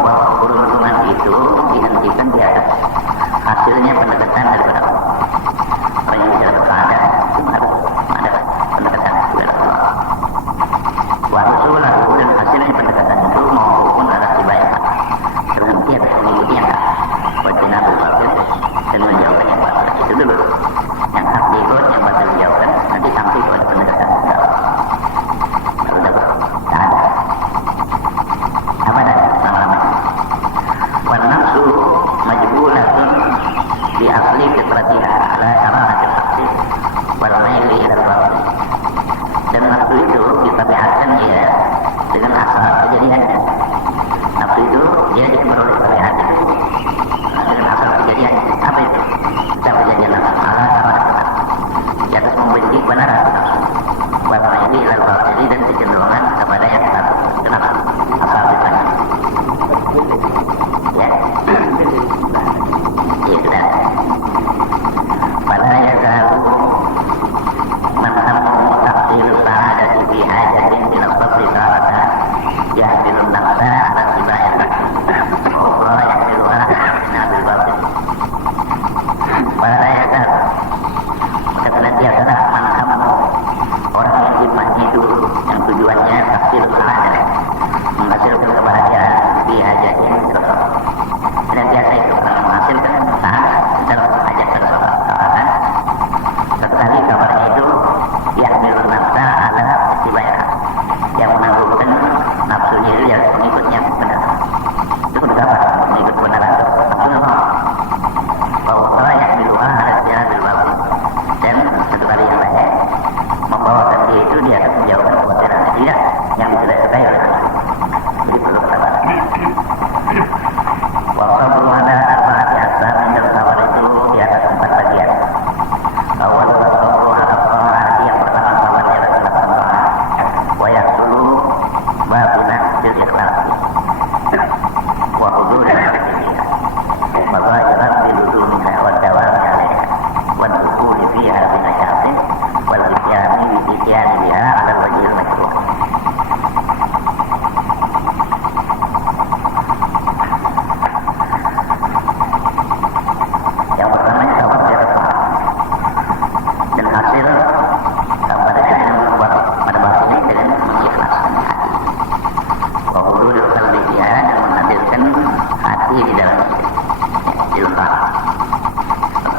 Bahwa keberuntungan itu dihentikan di atas hasilnya pendekatan daripada Allah. Orang yang bicara kepada itu harus ada pendekatan kepada Allah. Wa rasulahu, dan hasilnya pendekatan itu maupun arah kebaikan. Berhenti atas mengikuti yang hak. Wajtinabil batil, dan menjauhkan yang batil. Itu dulu. Yang hak diikut, yang batil dijauhkan. Nanti sampai kepada pendekatan kepada Allah. Kalau dapat, tak ada. Abadan, lama-lamanya. Wan nafsu majbulatun bi asli fitratiha la karahatil haqqi wal maili ila al-batil. Dan nafsu itu ditabiatkan dia dengan asal kejadiannya. Nafsu itu dia diperoleh oleh hati dengan asal kejadiannya. Apa itu? Kita kejadian nafsu ala karahatil haqqi, di atas membenci kebenaran nafsu, wal maili ila al-batil, dan kecenderungan kepada yang satu. Kenapa? Asal fitrahnya. Ya, ya sudah. Pada yazalu man hammu taqdir sa'adati fi hajatin ila sabri ta'ata yahdilun nafsa ala tibayatan ukhra yahdiluha nabil batil. Pada yazalu, maka senantiasa man hammu, orang yang hikmahnya itu, yang tujuannya taqdir sa'adat, menghasilkan kebahagiaan di hajatin senantiasa itu akan menghasilkan sa'adat dalam hajat keselamatan. Sekali kabarnya itu yahmilun nafsa ala tibayah, yang menanggungkan nafsunya itu yang mengikutnya benar. Itu kenapa mengikut kebenaran nafsu apa? Bahwa Allah yahmiluha ala tibayah batil, dan satu kali yang lain membawakan dia itu dia akan menjauhkan kebenaran tidak yang tidak sekali oleh nafsu. Jadi perlu kesabaran. Waqabul ada arba'ati asbab dan sabar itu di atas 4 bagian. Awal waqabul ala ta'ati, yang pertama sabarnya adalah taat. Wa yasulu babuna bil ikhlas. Wa hudud al-hidayah. Wa ba'irat biludumiha wa dawami alaiha. Wa dukuli fiha binasyatin wal isyani biha ala wajil makruh. Yang pertamanya sabar di atas taat, dan hasil sabar dengan membuat pada batinnya dengan mengikhlaskan hati. Wahulul qalbi dia, dan menghadirkan hati di dalam ilfah.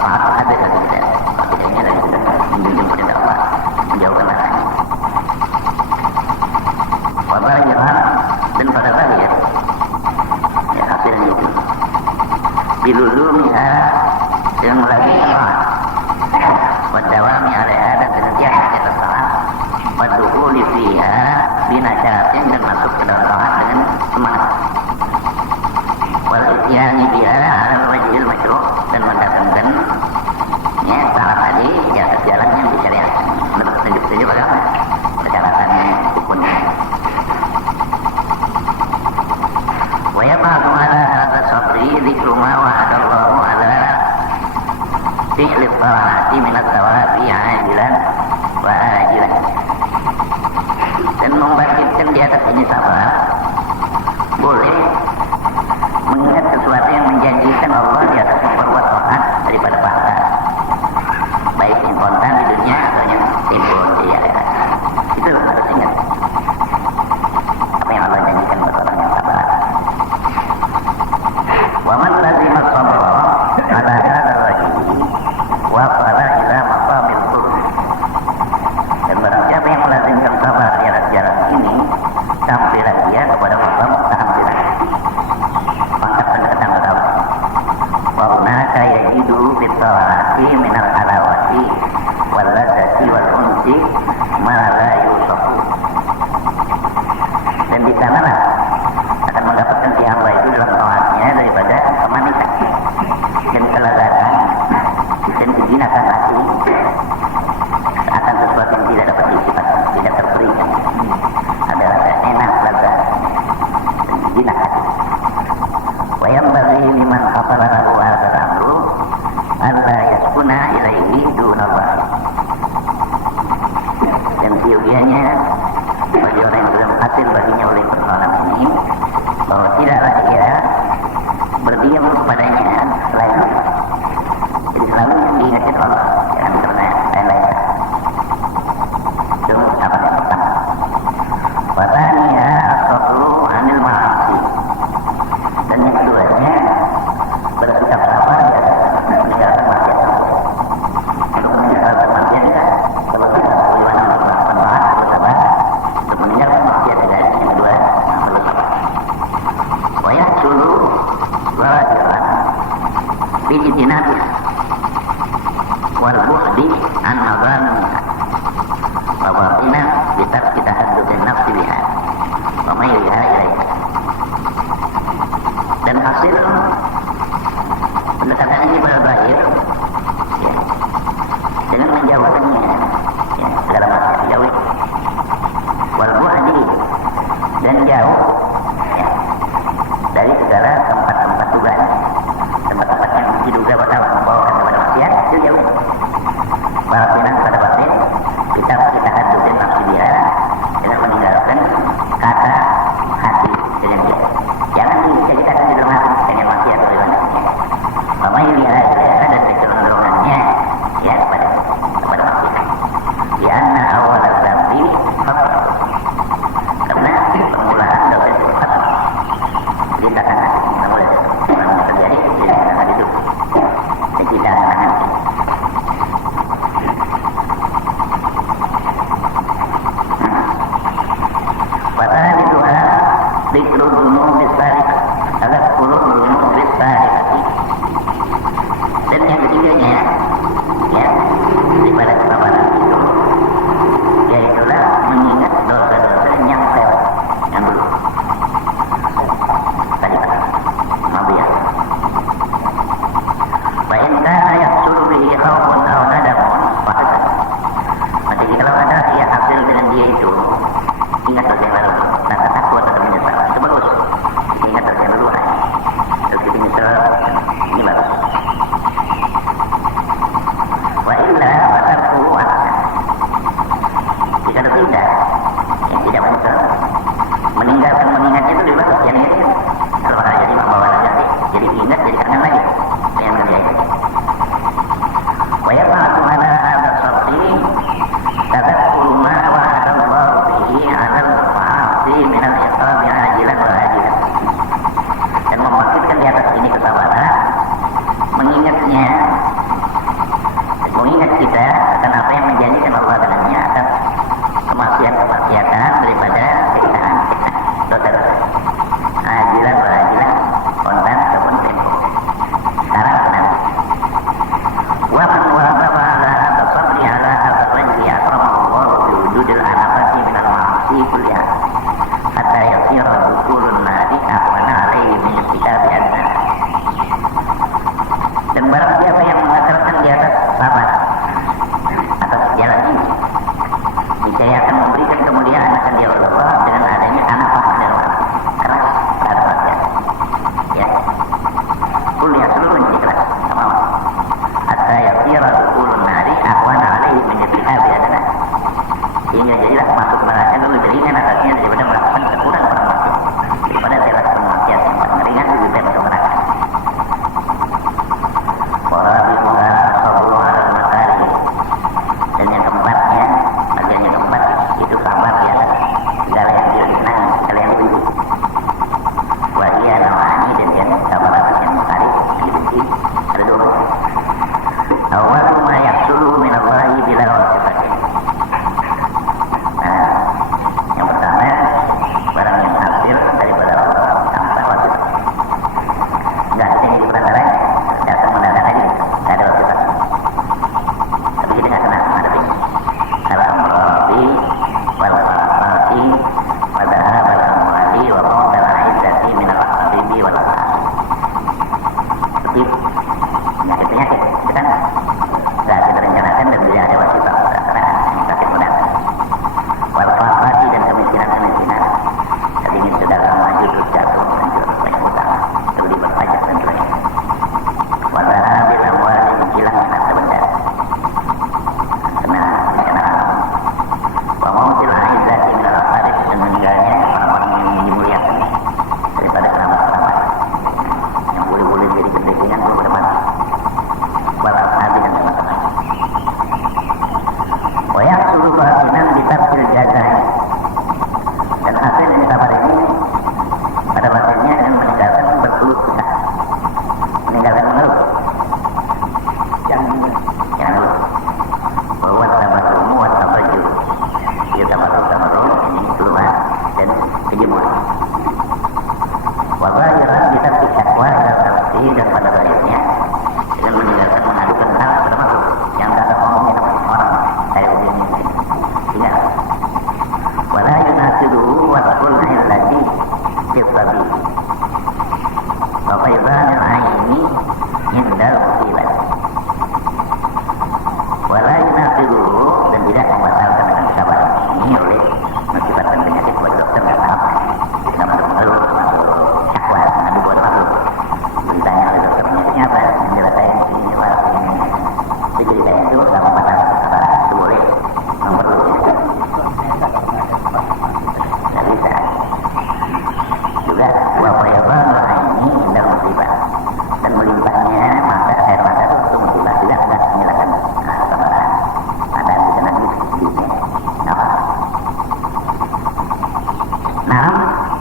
Taat ada dan tidak, tidaknya dan tidak menjunjung perintah Allah, menjauhkan larangan. Wabahiran, dan pada zahir ya hasilnya itu bilulumiha, yang melalui salat, wadawami alaiha, dan senantiasa di atas salat, wadukhuli fiha binasyatin, dan masuk ke dalam salat dengan semangat, wal isyani biha ala wajhil masyruh, dan mendatangkan ya salat tadi di atas jalan yang disyariatkan, menurut tunjuk-tunjuk bagaimana persyaratannya, hukumnya. Wa yaqadu ala hadha sabri dzikru ma wa'adallahu ala fi'li salati minat tawabi ajilan wa ajilan. Dan membangkitkan di atas ini sabar boleh mengingat sesuatu yang menjanji Artinya bagi orang yang belum hasil baginya oleh persoalan ini, bahwa tidaklah dia berdiam kepadanya selain Allah. Jadi selalu yang diingatkan Allah, jangan karena lain-lain. Itu apa yang pertama. Wataniya as-sabru anil ma'asi. Dan yang keduanya bersikap sabar di atas meninggalkan maksiat. Untuk meninggalkan maksiat juga kalau kita bagaimana melakukan taat bersabar, untuk meninggalkan maksiat juga yang kedua perlu sabar. Wa yahsulu wajiban bijtinabiha wal bu'di an madhamiha wa batina bitarki tahaddusin nafsi biha wa mayriha ilaiha. Dan hasil pendekatan ini berbahaya ya, dengan menjauhkannya ya, segala macam dijauhi wal bu'di dan jauh ya, dari segala tempat-tempat dugaan, tempat-tempat yang diduga bakal membawakan kepada maksiat itu jauh. Batin pada batin kita hadusin nafsi dia dengan meninggalkan kata hati dengan dia. Jangan diceritakan di dalam hati dengan maksiat bagaimana. Ramai dia dan kecenderungannya ya kepada maksiat. Di anna awal al-zambi fatal. Karena permulaan dosa itu fatal. Tindakan hati, mulai terjadi tindakan hati itu. Tindakan hati. Padahal itu adalah dikru dunum bisarikah, agak kurung dunum bisarikah. Dan yang ketiganya, ya, daripada kesabaran itu, yaitulah mengingat dosa-dosa yang lewat, yang dulu. Tadi mabiah. Baik kana yahsulu bihi khawfun aw nadamun fahasan. Maka kalau ada yang hasil dengan dia itu, ingat dosa yang lalu, rasa takut atau menyesal, itu bagus. Ingat dosa yang lalu, terus kita menyesal, ini bagus. Wa illa fatarkuhu ahsan. Jika tidak, yang tidak menyesal, meninggalkan mengingatnya itu lebih bagus. Yang ini kalau bakal jadi membawa nanti, jadi ingat, jadi kangen lagi. Yang dunia itu. Wa yafa'atu ala hadha sabti tadakkuru ma wa'adallahu bihi 'alal ma'asi min al-iqami 'ajilan wa ajilan. Dan membangkitkan di atas ini kesabaran, mengingatnya, mengingat kita akan apa yang menjanjikan Allah dengannya atas kemaksiatan daripada siksaan dosa-dosa. Ajilan wa ajilan, kontan ataupun tempo. Sekarang atau nanti. Wa man wazaba ala hadha sabri ala hadha rajli akramallahu bi wujudil anafati minal ma'asi kulliha hatta yasira dukulun nari ahwana alaihi min istiqabi adna. Dan barang siapa yang mengakalkan di atas sabar atas jalan ini, niscaya akan memberikan kemuliaan akan dia oleh Allah dengan adanya anafah dalam keras terhadap maksiat. Ya, kuliah seluruhnya ikhlas sama Allah. Hatta yasira dukulun nari ahwana alaihi min istiqabi adna. Sehingga jadilah masuk neraka lebih ringan atasnya daripada melakukan sekurang kurang maksiat, daripada melakukan maksiat yang paling ringan lebih baik masuk neraka. Warabiha sabru ala al-makari. Dan yang keempatnya, bagian yang keempat itu sabar di atas segala yang disenangi, segala yang dibenci. Wa hiya nawani, dan yang sabar atas yang makari, yang dibenci, ada dua. Awalu ma yahsulu min Allahi bila wasifati. Nah, yang pertama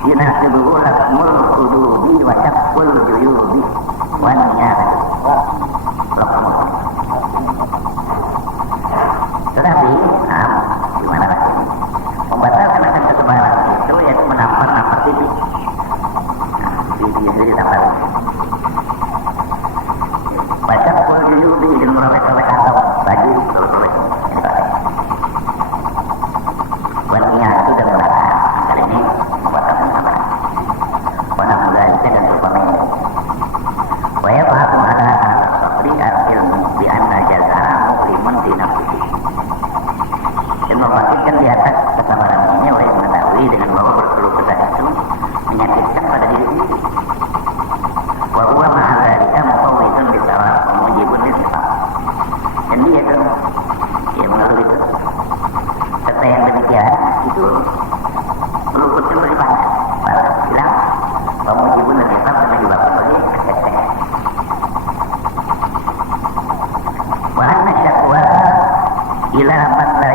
yunasibuhu lakumul qudubi wa syakul juyubi wa niyar lakumul. Tetapi gimana lagi? Membatalkan akan kekebalan itu yaitu menampar pipi. Pipi sendiri tampar. Baca pun juyubi dan merobek-robek atau baju terus. Waniyah itu dan melarang. Kali ini membatalkan kekebalan. Wana mulai dan berpaling. Waya paham ada sabri al-ilmu bi anna jazara muslimun di nafsihi. Dan memastikan di atas kesabaran ini oleh mengetahui dengan bahwa berkeluh kesah itu menyakitkan pada diri sendiri. Bahwa ma'alalika mufawwidun bisawab mujibun lisifat. Dan dia itu mengeluh itu. Serta yang demikian itu meluputkan beribadah. Baru bilang mujibun lisifat dan menyebabkan bagi kesehatan. Wa anna syakwa ila man la